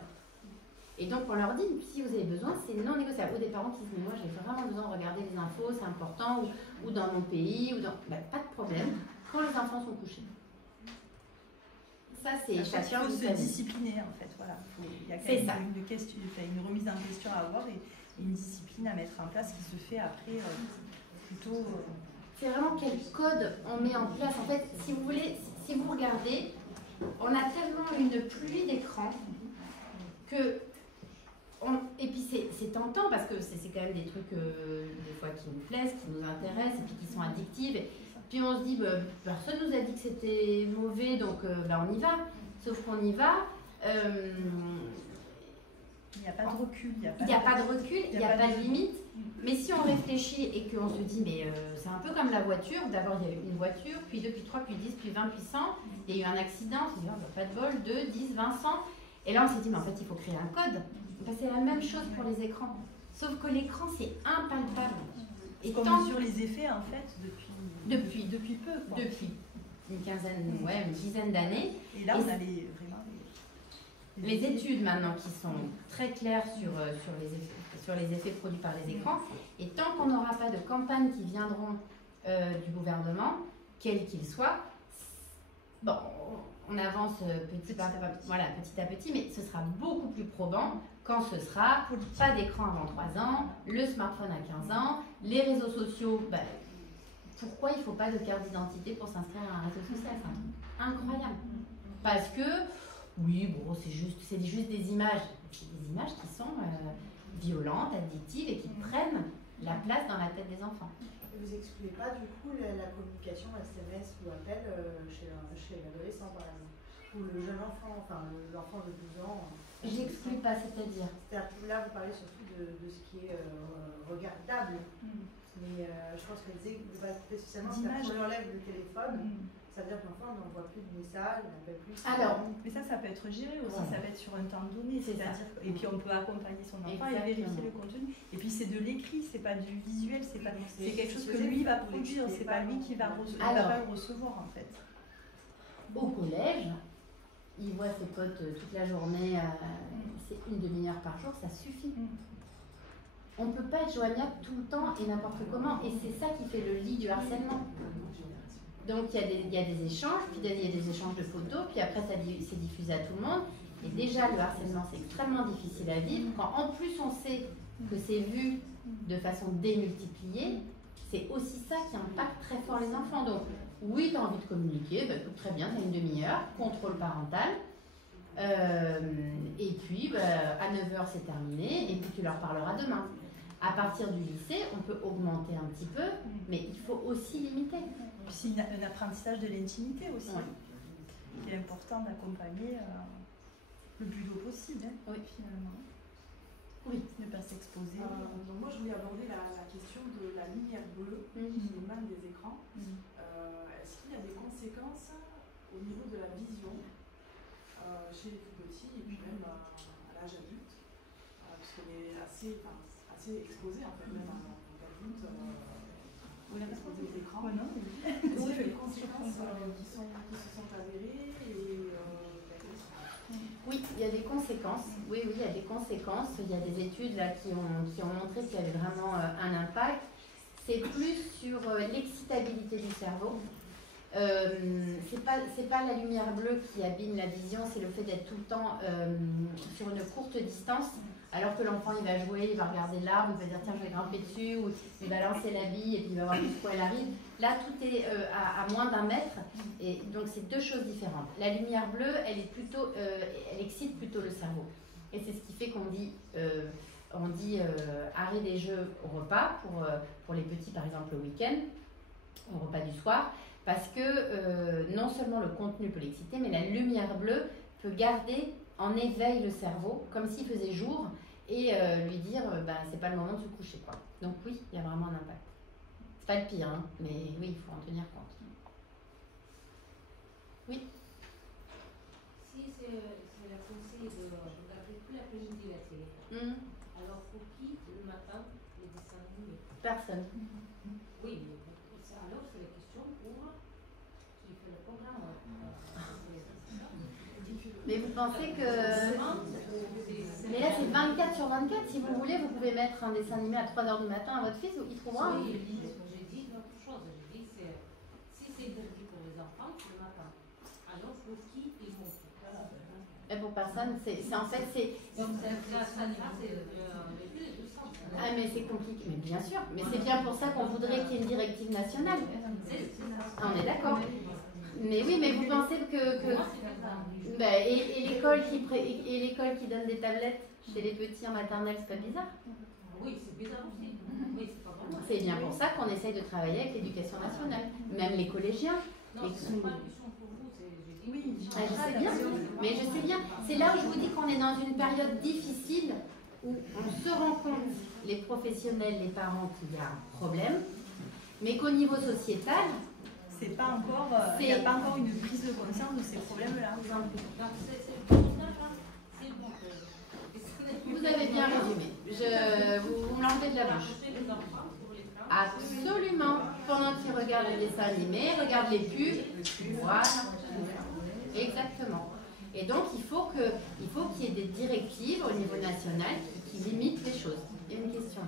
Et donc on leur dit, si vous avez besoin, c'est non négociable. Ou des parents qui disent, mais moi j'ai vraiment besoin de regarder les infos, c'est important, ou dans mon pays, ou dans... pas de problème, quand les enfants sont couchés. Ça c'est chacun. Il faut se discipliner en fait, voilà. Il y a quand même une remise en question à avoir et une discipline à mettre en place qui se fait après plutôt... C'est vraiment quel code on met en place. En fait, si vous voulez, si vous regardez, on a tellement une pluie d'écran que... Et puis c'est tentant parce que c'est quand même des trucs des fois qui nous plaisent, qui nous intéressent et puis qui sont addictives. Et puis on se dit, personne nous a dit que c'était mauvais, donc on y va. Sauf qu'on y va. Il n'y a pas de recul. Il n'y a pas de recul, il n'y a pas de limite. Mais si on réfléchit et qu'on se dit, mais c'est un peu comme la voiture. D'abord il y a eu une voiture, puis 2, puis 3, puis 10, puis 20, puis 100. Il y a eu un accident, on s'est dit, pas de bol, 2, 10, 20, 100. Et là on s'est dit, mais en fait il faut créer un code. C'est la même chose pour les écrans, sauf que l'écran c'est impalpable. Et comme sur les effets en fait depuis peu, quoi. Depuis une dizaine d'années. Et là on a les études maintenant qui sont très claires sur les effets produits par les écrans. Et tant qu'on n'aura pas de campagnes qui viendront du gouvernement, quel qu'il soit, bon, on avance petit à petit, mais ce sera beaucoup plus probant quand ce sera pas d'écran avant 3 ans, le smartphone à 15 ans, les réseaux sociaux. Pourquoi il ne faut pas de carte d'identité pour s'inscrire à un réseau social? C'est incroyable. Parce que, oui, bon, c'est juste des images. C'est des images qui sont violentes, addictives et qui prennent la place dans la tête des enfants. Vous n'excluez pas du coup la communication SMS ou appel chez l'adolescent par exemple? pour le jeune enfant, enfin l'enfant de 12 ans. J'exclus pas, c'est-à-dire. C'est-à-dire que là, vous parlez surtout de ce qui est regardable. Mais je pense que spécialement, si on enlève le téléphone, ça veut dire que l'enfant n'envoie plus de messages, n'appelle plus. Alors, mais ça peut être géré aussi, ça peut être sur un temps donné, et puis on peut accompagner son enfant et vérifier le contenu. Et puis c'est de l'écrit, c'est pas du visuel, c'est quelque chose que lui va produire, c'est pas lui qui va le recevoir en fait. Au collège, il voit ses potes toute la journée, c'est une demi-heure par jour, ça suffit. On ne peut pas être joignable tout le temps et n'importe comment, et c'est ça qui fait le lit du harcèlement. Donc il y a des échanges, puis il y a des échanges de photos, puis après c'est diffusé à tout le monde. Et déjà le harcèlement c'est extrêmement difficile à vivre. Quand en plus on sait que c'est vu de façon démultipliée, c'est aussi ça qui impacte très fort les enfants. Donc oui, tu as envie de communiquer, bah, très bien, tu as une demi-heure, contrôle parental. Et puis à 9h c'est terminé, et puis tu leur parleras demain. À partir du lycée, on peut augmenter un petit peu, mais il faut aussi limiter. Puis c'est un apprentissage de l'intimité aussi. Il est important d'accompagner le plus tôt possible, finalement. Oui, ne pas s'exposer. Donc moi, je voulais aborder la question de la lumière bleue qui émane des écrans. Est-ce qu'il y a des conséquences au niveau de la vision chez les plus petits et puis même à l'âge adulte, puisqu'on est assez exposé en fait, même en tant qu'adulte, on est exposé aux écrans. Est-ce qu'il y a des conséquences qui se sont avérées Oui, il y a des conséquences. Oui, il y a des conséquences. Il y a des études là qui ont montré qu'il y avait vraiment un impact. C'est plus sur l'excitabilité du cerveau. C'est pas la lumière bleue qui abîme la vision, c'est le fait d'être tout le temps sur une courte distance, alors que l'enfant il va jouer, il va regarder l'arbre, il va dire tiens je vais grimper dessus, ou il va lancer la bille et puis il va voir jusqu'où elle arrive. Là tout est à moins d'1 mètre, et donc c'est deux choses différentes. La lumière bleue, elle excite plutôt le cerveau, et c'est ce qui fait qu'on dit arrêt des jeux au repas pour les petits, par exemple le week-end, au repas du soir. Parce que non seulement le contenu peut l'exciter, mais la lumière bleue peut garder en éveil le cerveau, comme s'il faisait jour, et lui dire c'est pas le moment de se coucher, quoi. Donc oui, il y a vraiment un impact. C'est pas le pire, hein, mais oui, il faut en tenir compte. Oui. Si c'est la conseil de regarder plus l'après-midi la télé, alors pour qui le matin les dessins animés? Personne. Oui, mais alors c'est la question pour qui fait le programme. Mais vous pensez que... Mais là c'est 24 sur 24, si vous voulez, vous pouvez mettre un dessin animé à 3h du matin à votre fils, il trouvera. Oui, j'ai dit autre chose, j'ai dit si c'est interdit pour les enfants, c'est le matin. Alors pour qui ils vont? Et pour personne, c'est en fait c'est... Donc ça c'est Ah mais c'est compliqué, mais bien sûr, mais c'est bien pour ça qu'on voudrait qu'il y ait une directive nationale. On est d'accord. Mais oui, mais vous pensez que et l'école qui donne des tablettes chez les petits en maternelle, c'est pas bizarre? Oui, c'est bizarre aussi. Oui, c'est pas bon. C'est bien pour ça qu'on essaye de travailler avec l'éducation nationale, même les collégiens. Non, c'est pas une question pour vous, j'ai dit. Oui, je sais bien, mais je sais bien. C'est là où je vous dis qu'on est dans une période difficile où on se rend compte, les professionnels, les parents, qu'il y a un problème, mais qu'au niveau sociétal, il n'y a pas encore une prise de conscience de ces problèmes-là. Vous avez bien résumé. Vous me l'enlevez de la bouche. Absolument. Pendant qu'ils regardent les dessins animés, regardent les pubs, voilà. Exactement. Et donc, il faut qu'il y ait des directives au niveau national qui limitent les choses. Il y a une question.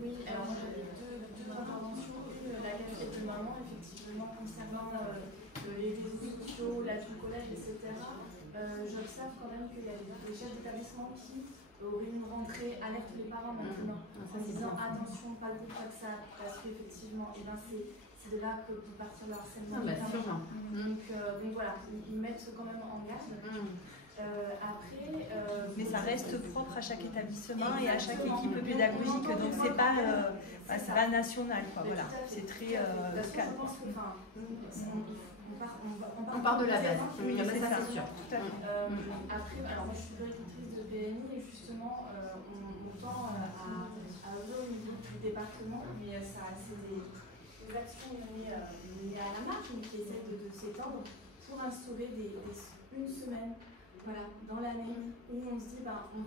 Oui, alors moi j'avais deux interventions. La casquette de maman, effectivement, concernant les réseaux sociaux, l'âge du collège, etc. J'observe quand même qu'il y a des chefs d'établissement qui auraient une rentrée, alertent les parents maintenant, en disant attention, pas de WhatsApp, parce qu'effectivement, c'est de là que peut partir le harcèlement. Donc voilà, ils mettent quand même en garde. Mais ça reste propre à chaque établissement et à chaque équipe pédagogique, donc c'est pas national, quoi. Voilà, c'est très local. Je pense que On part de la base. Oui, ça c'est sûr. Tout à fait. Après, alors moi je suis directrice de PMI et justement on tend à œuvrer au niveau du département, mais c'est des actions menées à la marge, mais qui essaient de s'étendre pour instaurer une semaine dans l'année où on se dit on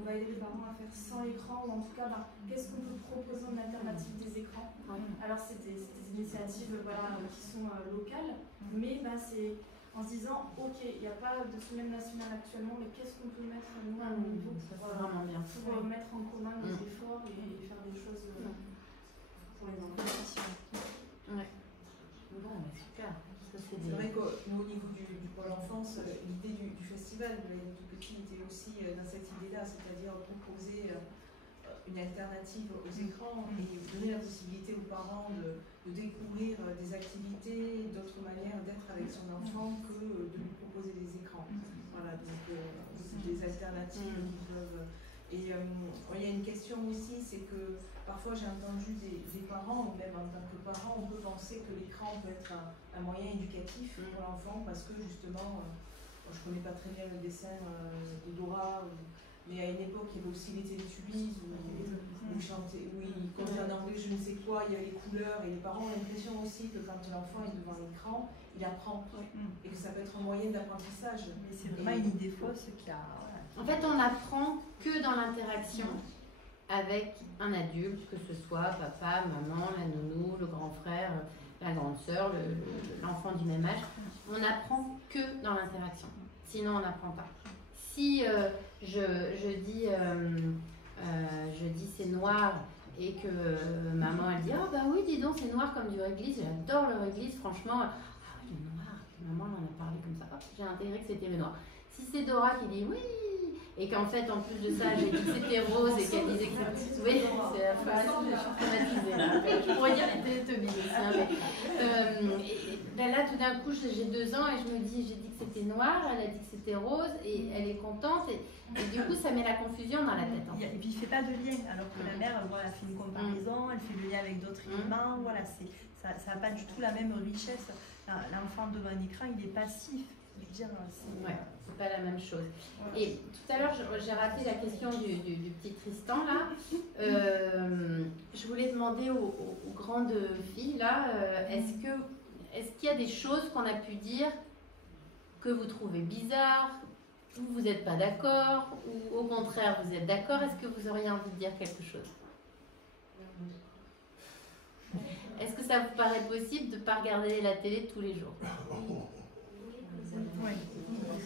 va aider les parents à faire sans écran, ou en tout cas qu'est-ce qu'on peut proposer en alternative des écrans. Alors c'est des initiatives qui sont locales, mais c'est en se disant ok, il n'y a pas de semaine nationale actuellement, mais qu'est-ce qu'on peut mettre nous à un niveau pour mettre en commun nos efforts et faire des choses pour les enfants. Bon, super. C'est vrai qu'au niveau du pôle enfance, l'idée du festival de l'année tout petit était aussi dans cette idée-là, c'est-à-dire proposer une alternative aux écrans et donner la possibilité aux parents de découvrir des activités, d'autres manières d'être avec son enfant que de lui proposer des écrans. Voilà, donc des alternatives qui peuvent... Et il y a une question aussi, c'est que parfois j'ai entendu des parents, ou même en tant que parent, on peut penser que l'écran peut être un moyen éducatif pour l'enfant parce que justement, je ne connais pas très bien le dessin de Dora, mais à une époque il y avait aussi les Télétubies où il comptait en anglais je ne sais quoi, il y avait les couleurs et les parents ont l'impression aussi que quand l'enfant est devant l'écran, il apprend et que ça peut être un moyen d'apprentissage. Mais c'est vraiment une idée fausse qui a... En fait, on n'apprend que dans l'interaction avec un adulte, que ce soit papa, maman, la nounou, le grand frère, la grande sœur, l'enfant du même âge. On n'apprend que dans l'interaction. Sinon, on n'apprend pas. Si je dis c'est noir et que maman elle dit oh bah oui dis donc c'est noir comme du réglisse, j'adore le réglisse franchement, ah oui le noir, maman elle en a parlé comme ça, hop, j'ai intégré que c'était le noir. Si c'est Dora qui dit oui et qu'en fait en plus de ça j'ai dit que c'était rose et qu'elle disait que c'était... Oui, c'est la phrase, je suis traumatisée là. Je pourrais dire les Télétobies aussi. Et là tout d'un coup j'ai 2 ans et je me dis, j'ai dit que c'était noir, elle a dit que c'était rose et elle est contente et du coup ça met la confusion dans la tête. Et puis il ne fait pas de lien alors que la mère elle fait une comparaison, elle fait le lien avec d'autres éléments, voilà, ça n'a pas du tout la même richesse. L'enfant devant un écran il est passif. C'est pas la même chose. Ouais. Et tout à l'heure, j'ai raté la question du petit Tristan là. Je voulais demander aux grandes filles là, est-ce qu'il y a des choses qu'on a pu dire que vous trouvez bizarres, ou vous n'êtes pas d'accord, ou au contraire vous êtes d'accord? Est-ce que vous auriez envie de dire quelque chose? Est-ce que ça vous paraît possible de ne pas regarder la télé tous les jours? Oui,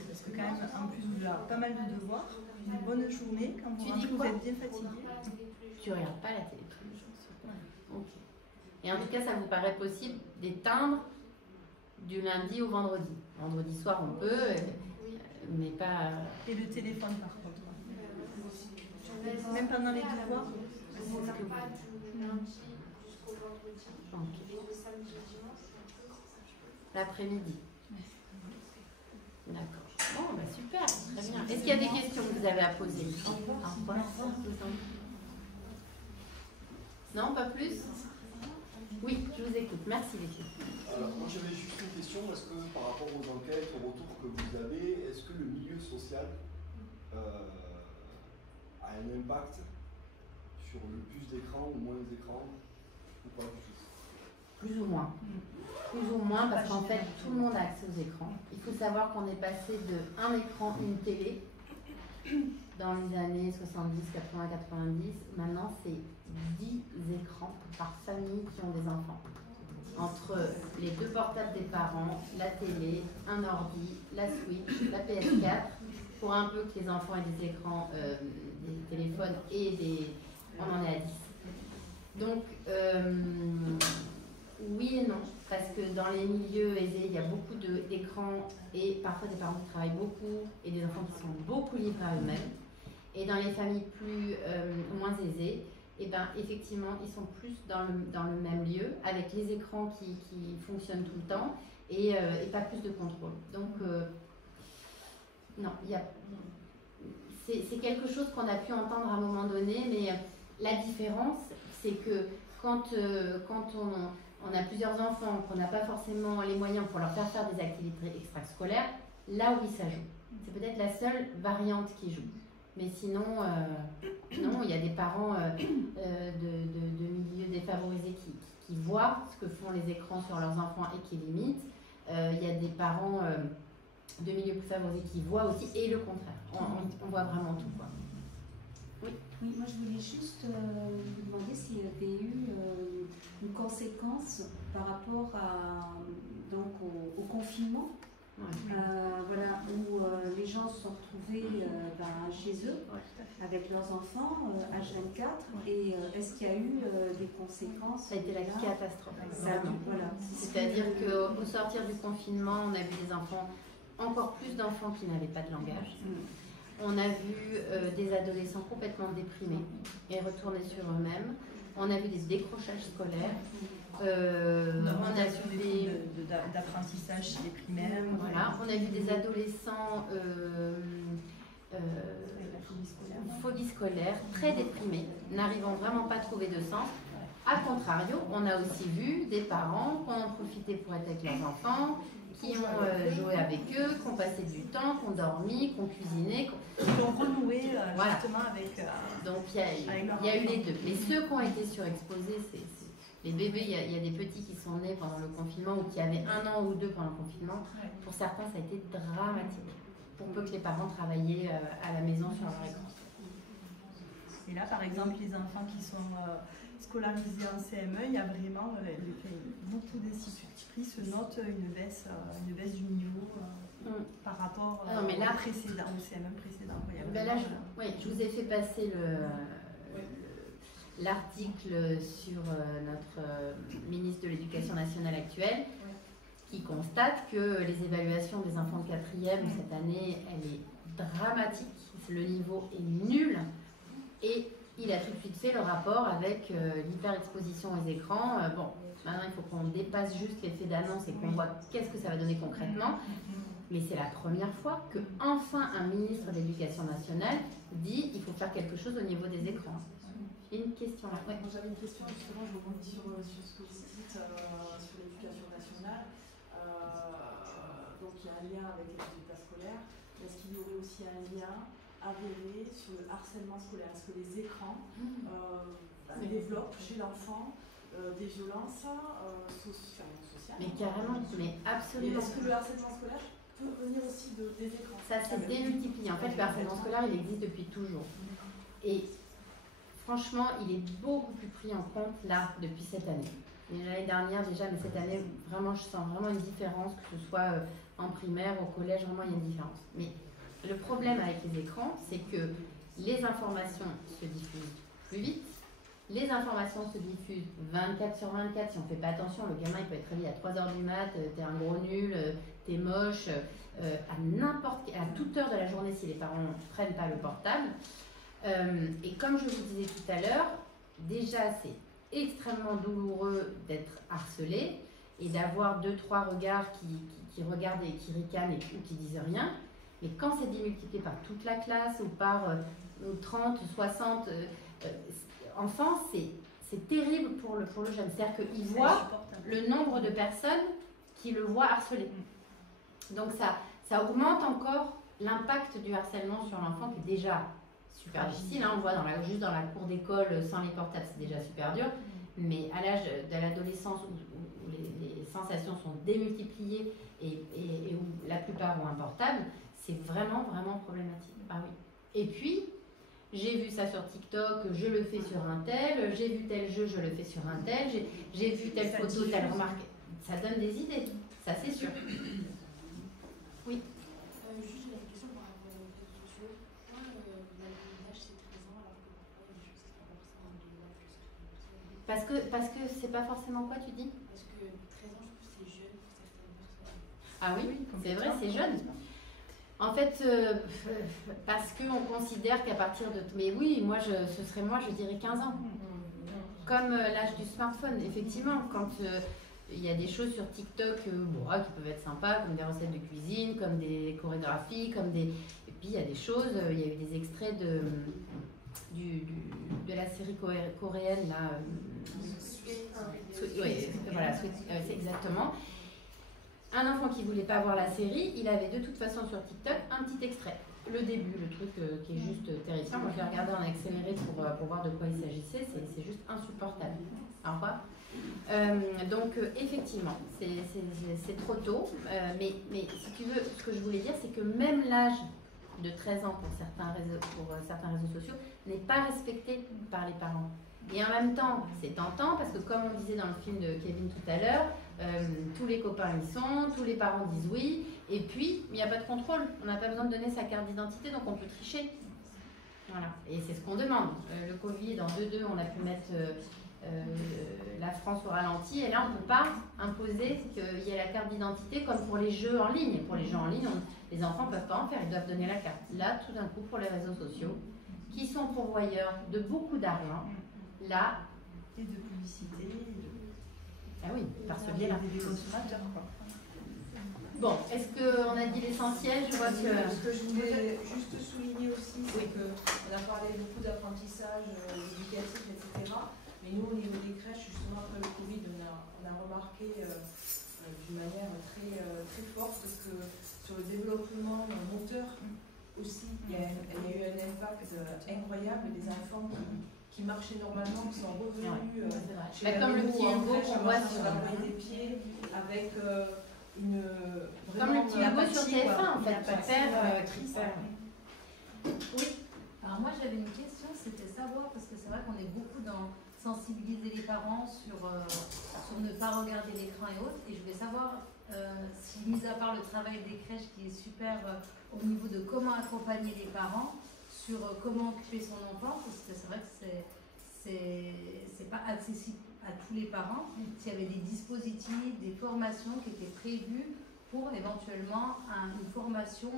parce que quand même, en plus vous avez pas mal de devoirs, une bonne journée, quand vous rentrez, vous êtes bien fatigué. Tu ne regardes pas la télé tous les jours. Ok. Et en tout cas, ça vous paraît possible d'éteindre du lundi au vendredi. Vendredi soir, on peut, mais pas... Et le téléphone, par contre. Même pendant les devoirs. On n'a pas du lundi jusqu'au vendredi. Et le samedi et dimanche, l'après-midi. D'accord. Bon, bah super, très bien. Est-ce qu'il y a des questions que vous avez à poser? Non, pas plus? Oui, je vous écoute. Merci les filles. Alors, moi j'avais juste une question. Est-ce que par rapport aux enquêtes, aux retours que vous avez, est-ce que le milieu social a un impact sur le plus d'écrans ou moins d'écrans ou pas du tout? Plus ou moins. Plus ou moins, parce qu'en fait, tout le monde a accès aux écrans. Il faut savoir qu'on est passé de un écran, une télé, dans les années 70, 80, 90. Maintenant, c'est 10 écrans par famille qui ont des enfants. Entre les 2 portables des parents, la télé, un ordi, la Switch, la PS4, pour un peu que les enfants aient des écrans, des téléphones et des... On en est à 10. Donc, oui et non, parce que dans les milieux aisés, il y a beaucoup d'écrans et parfois des parents qui travaillent beaucoup et des enfants qui sont beaucoup livrés à eux-mêmes. Et dans les familles moins aisées, et ben, effectivement, ils sont plus dans le même lieu, avec les écrans qui fonctionnent tout le temps et pas plus de contrôle. Donc, non, c'est quelque chose qu'on a pu entendre à un moment donné, mais la différence, c'est que quand on a plusieurs enfants, qu'on n'a pas forcément les moyens pour leur faire des activités extrascolaires, là oui ça joue. C'est peut-être la seule variante qui joue. Mais sinon, non, il y a des parents de milieux défavorisés qui voient ce que font les écrans sur leurs enfants et qui limitent. Il y a des parents de milieux plus favorisés qui voient aussi, et le contraire. On voit vraiment tout, quoi. Oui. Oui, moi je voulais juste vous demander s'il y avait eu une conséquence par rapport au confinement. Voilà, où les gens se sont retrouvés chez eux avec leurs enfants H24 et est-ce qu'il y a eu des conséquences? Ça a été la catastrophe. Voilà. C'est-à-dire qu'au sortir du confinement, on a vu des enfants, encore plus d'enfants qui n'avaient pas de langage. On a vu des adolescents complètement déprimés et retournés sur eux-mêmes. On a vu des décrochages scolaires. On a vu des d'apprentissage chez les primaires. Voilà. On a vu des adolescents phobie scolaire, très déprimés, n'arrivant vraiment pas à trouver de sens. A contrario, on a aussi vu des parents qui ont profité pour être avec leurs enfants, qui ont joué avec eux, qui ont passé du temps, qui ont dormi, qui ont cuisiné, qui ont renoué justement avec. Donc il y a eu les deux. Mais ceux qui ont été surexposés, c'est les bébés. Il y a des petits qui sont nés pendant le confinement ou qui avaient 1 an ou 2 pendant le confinement. Pour certains, ça a été dramatique. Pour peu que les parents travaillaient à la maison sur leur écran. Et là, par exemple, les enfants qui sont scolarisés en CM1, il y a vraiment beaucoup d'institutrices notent une baisse du niveau par rapport au CM1 précédent. Oui, je vous ai fait passer l'article sur notre ministre de l'Éducation nationale actuelle qui constate que les évaluations des enfants de 4e cette année, elle est dramatique. Le niveau est nul. Et il a tout de suite fait le rapport avec l'hyperexposition aux écrans. Bon, maintenant il faut qu'on dépasse juste l'effet d'annonce et qu'on voit qu'est-ce que ça va donner concrètement. Mais c'est la première fois que enfin un ministre de l'Éducation nationale dit qu'il faut faire quelque chose au niveau des écrans. J'ai une question là. Ouais. J'avais une question, justement, je rebondis sur ce que vous dites sur l'éducation nationale. Donc il y a un lien avec les résultats scolaires. Est-ce qu'il y aurait aussi un lien avéré sur le harcèlement scolaire? Est-ce que les écrans développent chez l'enfant des violences sociales? Mais carrément, mais absolument. Est-ce que le harcèlement scolaire peut venir aussi des écrans? Ça s'est démultiplié. En fait, le harcèlement scolaire, il existe depuis toujours. Et franchement, il est beaucoup plus pris en compte là, depuis cette année. L'année dernière déjà, mais cette année, vraiment, je sens vraiment une différence, que ce soit en primaire, au collège, vraiment, il y a une différence. Mais le problème avec les écrans, c'est que les informations se diffusent plus vite. Les informations se diffusent 24 sur 24. Si on ne fait pas attention, le gamin il peut être réveillé à 3h du mat, t'es un gros nul, t'es moche, à toute heure de la journée si les parents ne prennent pas le portable. Et comme je vous disais tout à l'heure, déjà c'est extrêmement douloureux d'être harcelé et d'avoir 2-3 regards qui regardent et qui ricanent ou qui disent rien. Mais quand c'est démultiplié par toute la classe ou par 30, 60 enfants, c'est terrible pour le jeune. C'est-à-dire qu'il voit le nombre de personnes qui le voient harceler. Donc ça augmente encore l'impact du harcèlement sur l'enfant qui est déjà super difficile. Hein. On voit juste dans la cour d'école sans les portables, c'est déjà super dur. Mais à l'âge de l'adolescence où les sensations sont démultipliées et où la plupart ont un portable, c'est vraiment, vraiment problématique. Ah oui. Et puis, j'ai vu ça sur TikTok, je le fais sur un tel, j'ai vu tel jeu, je le fais sur un tel, j'ai vu telle photo, telle remarque. Ça donne des idées, ça c'est sûr. Oui. Juste une question par rapport aux réseaux sociaux. Pourquoi l'âge c'est 13 ans alors que pourquoi il y a des choses qui sont pas forcément de l'âge? Parce que c'est pas forcément quoi tu dis? Parce que 13 ans je trouve que c'est jeune pour certaines personnes. Ah oui, c'est vrai, c'est jeune. En fait, parce qu'on considère qu'à partir de... Mais oui, ce serait moi, je dirais 15 ans. Comme l'âge du smartphone, effectivement. Quand il y a des choses sur TikTok qui peuvent être sympas, comme des recettes de cuisine, comme des chorégraphies, Et puis il y a des choses, il y a eu des extraits de la série coréenne, là. Oui, voilà, c'est exactement. Un enfant qui ne voulait pas voir la série, il avait de toute façon sur TikTok un petit extrait. Le début, le truc qui est juste terrifiant. Moi, je l'ai regardé en accéléré pour voir de quoi il s'agissait. C'est juste insupportable. Au revoir. Donc, effectivement, c'est trop tôt. Mais si tu veux, ce que je voulais dire, c'est que même l'âge de 13 ans pour certains réseaux sociaux n'est pas respecté par les parents. Et en même temps, c'est tentant parce que comme on disait dans le film de Kevin tout à l'heure, tous les copains y sont, tous les parents disent oui, et puis il n'y a pas de contrôle. On n'a pas besoin de donner sa carte d'identité, donc on peut tricher. Voilà. Et c'est ce qu'on demande. Le Covid, en 2-2, on a pu mettre la France au ralenti, et là on ne peut pas imposer qu'il y ait la carte d'identité comme pour les jeux en ligne. Pour les jeux en ligne, les enfants ne peuvent pas en faire, ils doivent donner la carte. Là, tout d'un coup, pour les réseaux sociaux, qui sont pourvoyeurs de beaucoup d'argent, là, et de publicité. Ah oui, par ce biais-là. Des consommateurs, quoi. Bon, est-ce qu'on a dit l'essentiel? Je vois que... Ce que je voulais juste souligner aussi, c'est qu'on a parlé beaucoup d'apprentissage éducatif, etc. Mais nous, au niveau des crèches, justement après le Covid, on a remarqué d'une manière très, très forte que sur le développement moteur aussi, il y a eu un impact incroyable des enfants qui marchaient normalement, qui sont revenus comme le petit Hugo qu'on voit sur la pointe des pieds, avec une comme le petit Hugo sur TF1 en fait, Oui, alors moi j'avais une question, c'était savoir, parce que c'est vrai qu'on est beaucoup dans sensibiliser les parents sur ne pas regarder l'écran et autres, et je voulais savoir si, mis à part le travail des crèches qui est super au niveau de comment accompagner les parents, sur comment occuper son enfant, parce que c'est vrai que c'est pas accessible à tous les parents, s'il y avait des dispositifs, des formations qui étaient prévues pour éventuellement une formation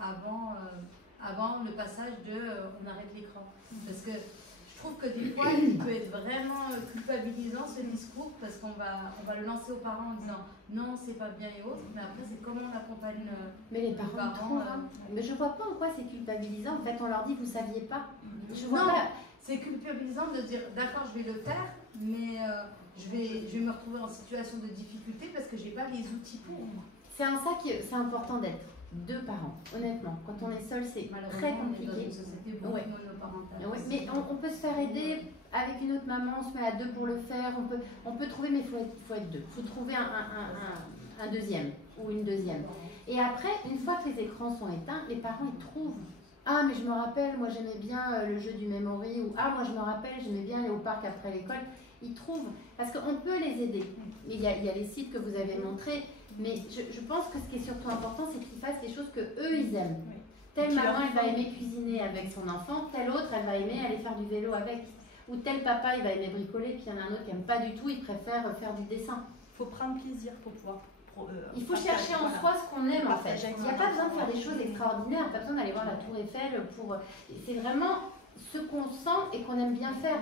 avant le passage on arrête l'écran. Parce que je trouve que des fois, il peut être vraiment culpabilisant ce discours, parce qu'on va le lancer aux parents en disant non, c'est pas bien et autres, mais après, c'est comment on accompagne mais les parents mais je vois pas en quoi c'est culpabilisant. En fait, on leur dit vous saviez pas. C'est culpabilisant de dire d'accord, je vais le faire, mais je vais me retrouver en situation de difficulté parce que j'ai pas les outils pour. C'est en ça que c'est important d'être deux parents, honnêtement. Quand on est seul, c'est très compliqué. Dans une société beaucoup monoparentale. Oui, mais on peut se faire aider avec une autre maman, on se met à deux pour le faire. On peut trouver, mais il faut être deux. Il faut trouver un deuxième ou une deuxième. Et après, une fois que les écrans sont éteints, les parents ils trouvent. Ah, mais je me rappelle, moi j'aimais bien le jeu du memory, ou ah, moi je me rappelle, j'aimais bien aller au parc après l'école. Ils trouvent, parce qu'on peut les aider. Il y a les sites que vous avez montrés, mais je pense que ce qui est surtout important, c'est qu'ils fassent des choses que eux ils aiment. Telle maman, elle va aimer cuisiner avec son enfant, telle autre, elle va aimer aller faire du vélo avec. Ou tel papa, il va aimer bricoler, puis il y en a un autre qui n'aime pas du tout, il préfère faire du dessin. Il faut prendre plaisir pour pouvoir. Il faut chercher en soi ce qu'on aime en fait. Il n'y a pas besoin de faire des choses extraordinaires, pas besoin d'aller voir la Tour Eiffel pour. C'est vraiment ce qu'on sent et qu'on aime bien faire.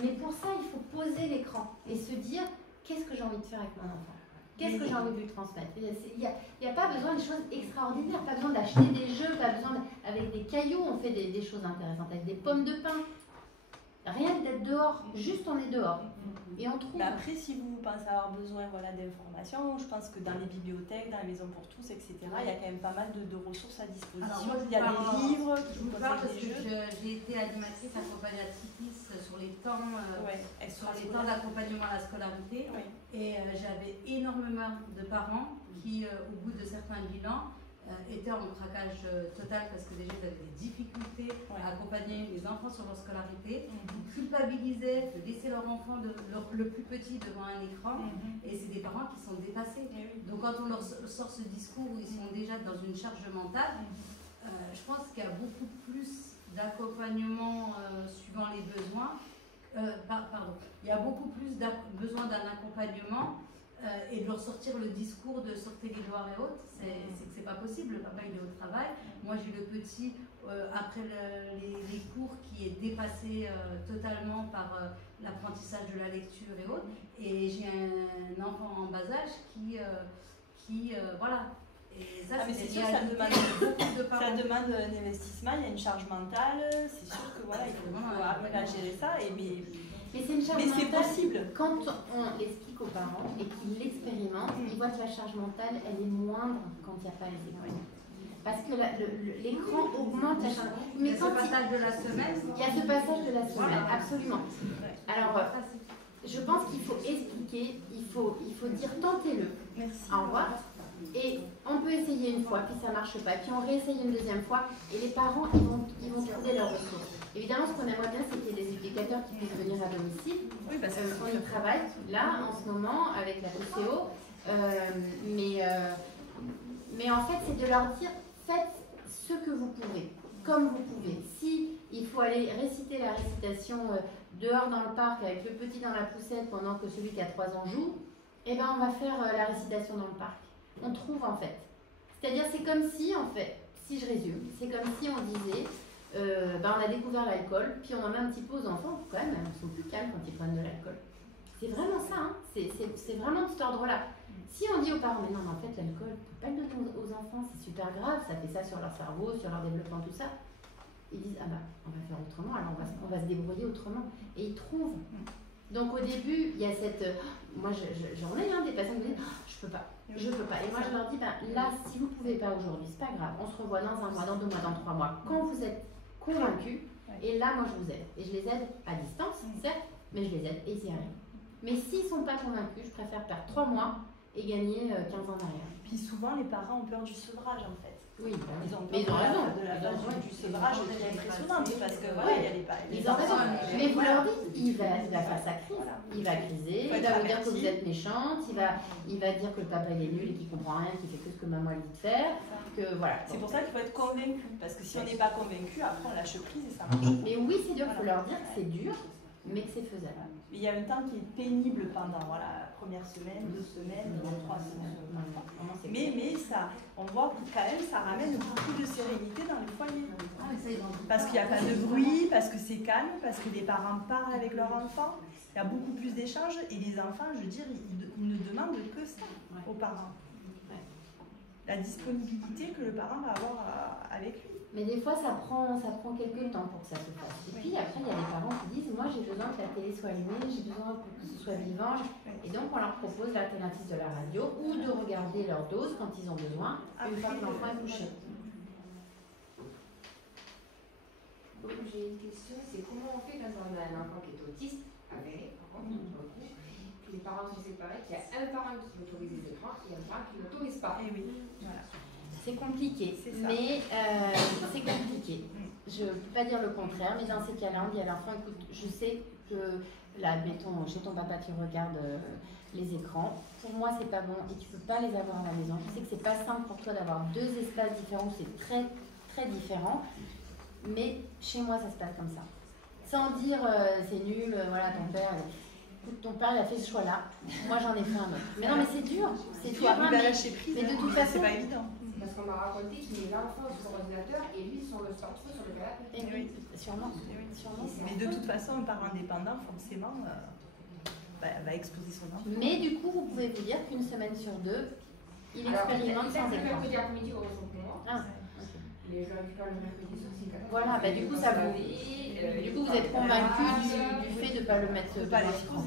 Mais pour ça, il faut poser l'écran et se dire qu'est-ce que j'ai envie de faire avec mon enfant, qu'est-ce que j'ai envie de lui transmettre. Il n'y a pas besoin de choses extraordinaires, pas besoin d'acheter des jeux, pas besoin avec des cailloux, on fait des choses intéressantes, avec des pommes de pin. Rien d'être dehors, juste on est dehors. Et on trouve. Mais après, si vous pensez avoir besoin d'informations, je pense que dans les bibliothèques, dans les maisons pour tous, etc., il y a quand même pas mal de ressources à disposition. Alors, moi, il y a des livres. Je vous parle parce que j'ai été animatrice accompagnatrice sur les temps, d'accompagnement à la scolarité. Oui. Et j'avais énormément de parents qui, au bout de certains bilans, étaient en craquage total parce que déjà ils avaient des difficultés à accompagner les enfants sur leur scolarité, ils culpabilisaient de laisser leur enfant le plus petit devant un écran, et c'est des parents qui sont dépassés. Donc quand on leur sort ce discours où ils sont déjà dans une charge mentale, je pense qu'il y a beaucoup plus d'accompagnement suivant les besoins. Il y a beaucoup plus besoin d'un accompagnement et de leur sortir le discours de sortez les doigts et autres, c'est que c'est pas possible. Le papa il est au travail, moi j'ai le petit après les cours qui est dépassé totalement par l'apprentissage de la lecture et autres, et j'ai un enfant en bas âge qui voilà. Et ça, mais c'est sûr, ça demande un investissement, il y a une charge mentale, c'est sûr que voilà, il faut apprendre à gérer ça. Mais c'est une charge mais mentale. C'est possible. Quand on l'explique aux parents et qu'ils l'expérimentent, ils voient que la charge mentale, elle est moindre quand il n'y a pas les écrans. Parce que l'écran augmente la charge. Mais quand il y a ce passage de la semaine. Il y a ce passage de la semaine, absolument. Alors, je pense qu'il faut expliquer, il faut dire tentez-le. Au revoir. Et on peut essayer une fois, puis ça ne marche pas. Puis on réessaye une deuxième fois. Et les parents, ils vont trouver leurs ressources. Évidemment, ce qu'on aimerait bien, c'est qu'il y ait des éducateurs qui puissent venir à domicile. Oui, parce que on y travaille là, en ce moment, avec la PCO. Mais en fait, c'est de leur dire, faites ce que vous pouvez, comme vous pouvez. Si il faut aller réciter la récitation dehors dans le parc avec le petit dans la poussette pendant que celui qui a 3 ans joue, eh ben on va faire la récitation dans le parc. On trouve en fait. C'est-à-dire c'est comme si en fait, si je résume, c'est comme si on disait, on a découvert l'alcool, puis on en met un petit peu aux enfants, quand même, ils sont plus calmes quand ils prennent de l'alcool. C'est vraiment ça, hein. C'est vraiment de cet ordre-là. Si on dit aux parents, mais non, mais en fait l'alcool, tu ne peux pas le donner aux enfants, c'est super grave, ça fait ça sur leur cerveau, sur leur développement, tout ça. Ils disent, ah bah, on va faire autrement, alors on va se débrouiller autrement. Et ils trouvent. Donc au début, il y a cette... moi, j'en ai des patients qui me disent, je peux pas. Et moi, je leur dis, là, si vous ne pouvez pas aujourd'hui, c'est pas grave, on se revoit dans 1 mois, dans 2 mois, dans 3 mois, quand vous êtes convaincus, et là, moi, je vous aide. Et je les aide à distance, certes, mais je les aide et ils y arrivent. Mais s'ils ne sont pas convaincus, je préfère perdre 3 mois et gagner 15 ans derrière. Puis souvent, les parents ont peur du sevrage, en fait. Oui, ils ont raison. Du sevrage qui est impressionnant, parce que voilà, il y a les ils ont raison. Mais vous leur dites, il va faire sa crise, il va criser, il va vous dire que vous êtes méchante, il va dire que le papa il est nul et qu'il comprend rien, qu'il fait que ce que maman lui dit de faire. Voilà. C'est pour ça qu'il faut être convaincu, parce que si on n'est pas convaincu, après on lâche prise et ça marche. Mais oui, c'est dur, il faut leur dire que c'est dur, mais que c'est faisable. Il y a un temps qui est pénible pendant la première semaine, 2 semaines, 3 semaines. Mais ça, on voit que quand même ça ramène beaucoup de sérénité dans le foyer. Parce qu'il n'y a pas de bruit, parce que c'est calme, parce que les parents parlent avec leurs enfants. Il y a beaucoup plus d'échanges et les enfants, je veux dire, ils ne demandent que ça aux parents. La disponibilité que le parent va avoir avec lui. Mais des fois, ça prend quelques temps pour que ça se fasse. Et puis après, il y a des parents qui disent, moi j'ai besoin que la télé soit allumée, j'ai besoin que ce soit vivant. Et donc, on leur propose l'alternative de la radio ou de regarder leur dose quand ils ont besoin, une fois que l'enfant est couché. Donc, j'ai une question, c'est comment on fait quand on a un enfant qui est autiste, avéré, par contre, que les parents sont séparés, qu'il y a un parent qui autorise les écrans et un parent qui n'autorise pas. Et oui, voilà. C'est compliqué, mais c'est compliqué. Je ne peux pas dire le contraire, mais dans ces cas-là, on dit à l'enfant, écoute, je sais que, là, mettons, chez ton papa qui regarde les écrans, pour moi, c'est pas bon et tu ne peux pas les avoir à la maison. Je sais que c'est pas simple pour toi d'avoir 2 espaces différents, c'est très, très différent, mais chez moi, ça se passe comme ça. Sans dire, c'est nul, voilà, ton père... Ton père il a fait ce choix-là, moi j'en ai fait un autre. Mais non, mais c'est dur, c'est dur, hein, mais de toute façon, c'est pas évident. Parce qu'on m'a raconté qu'il met l'enfant sur son ordinateur et lui sur le smartphone sur le canapé. Oui, sûrement. Mais de toute façon, un parent indépendant, forcément, va exposer son enfant. Mais du coup, vous pouvez vous dire qu'une semaine sur 2, il expérimente sans écran. Le mercredi après-midi au regroupement. Les gens récupèrent le mercredi sur 6 canapés. Voilà, du coup, ça vous... Du coup, vous êtes convaincu du fait de ne pas le mettre devant l'écran.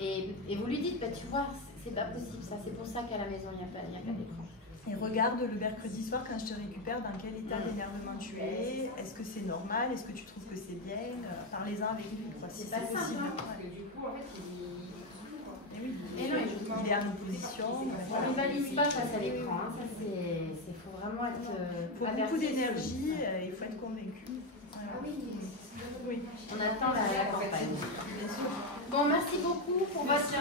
Et vous lui dites, tu vois, c'est pas possible ça, c'est pour ça qu'à la maison, il n'y a pas d'écran. Et regarde le mercredi soir quand je te récupère, dans quel état d'énervement tu es, est-ce que c'est normal, est-ce que tu trouves que c'est bien, parlez-en avec lui. C'est pas possible. Parce que du coup, en fait, il est en opposition. On ne rivalise pas face à l'écran, ça c'est faut vraiment être... Il faut beaucoup d'énergie, il faut être convaincu. Oui. On attend la campagne. Bon, merci beaucoup pour votre...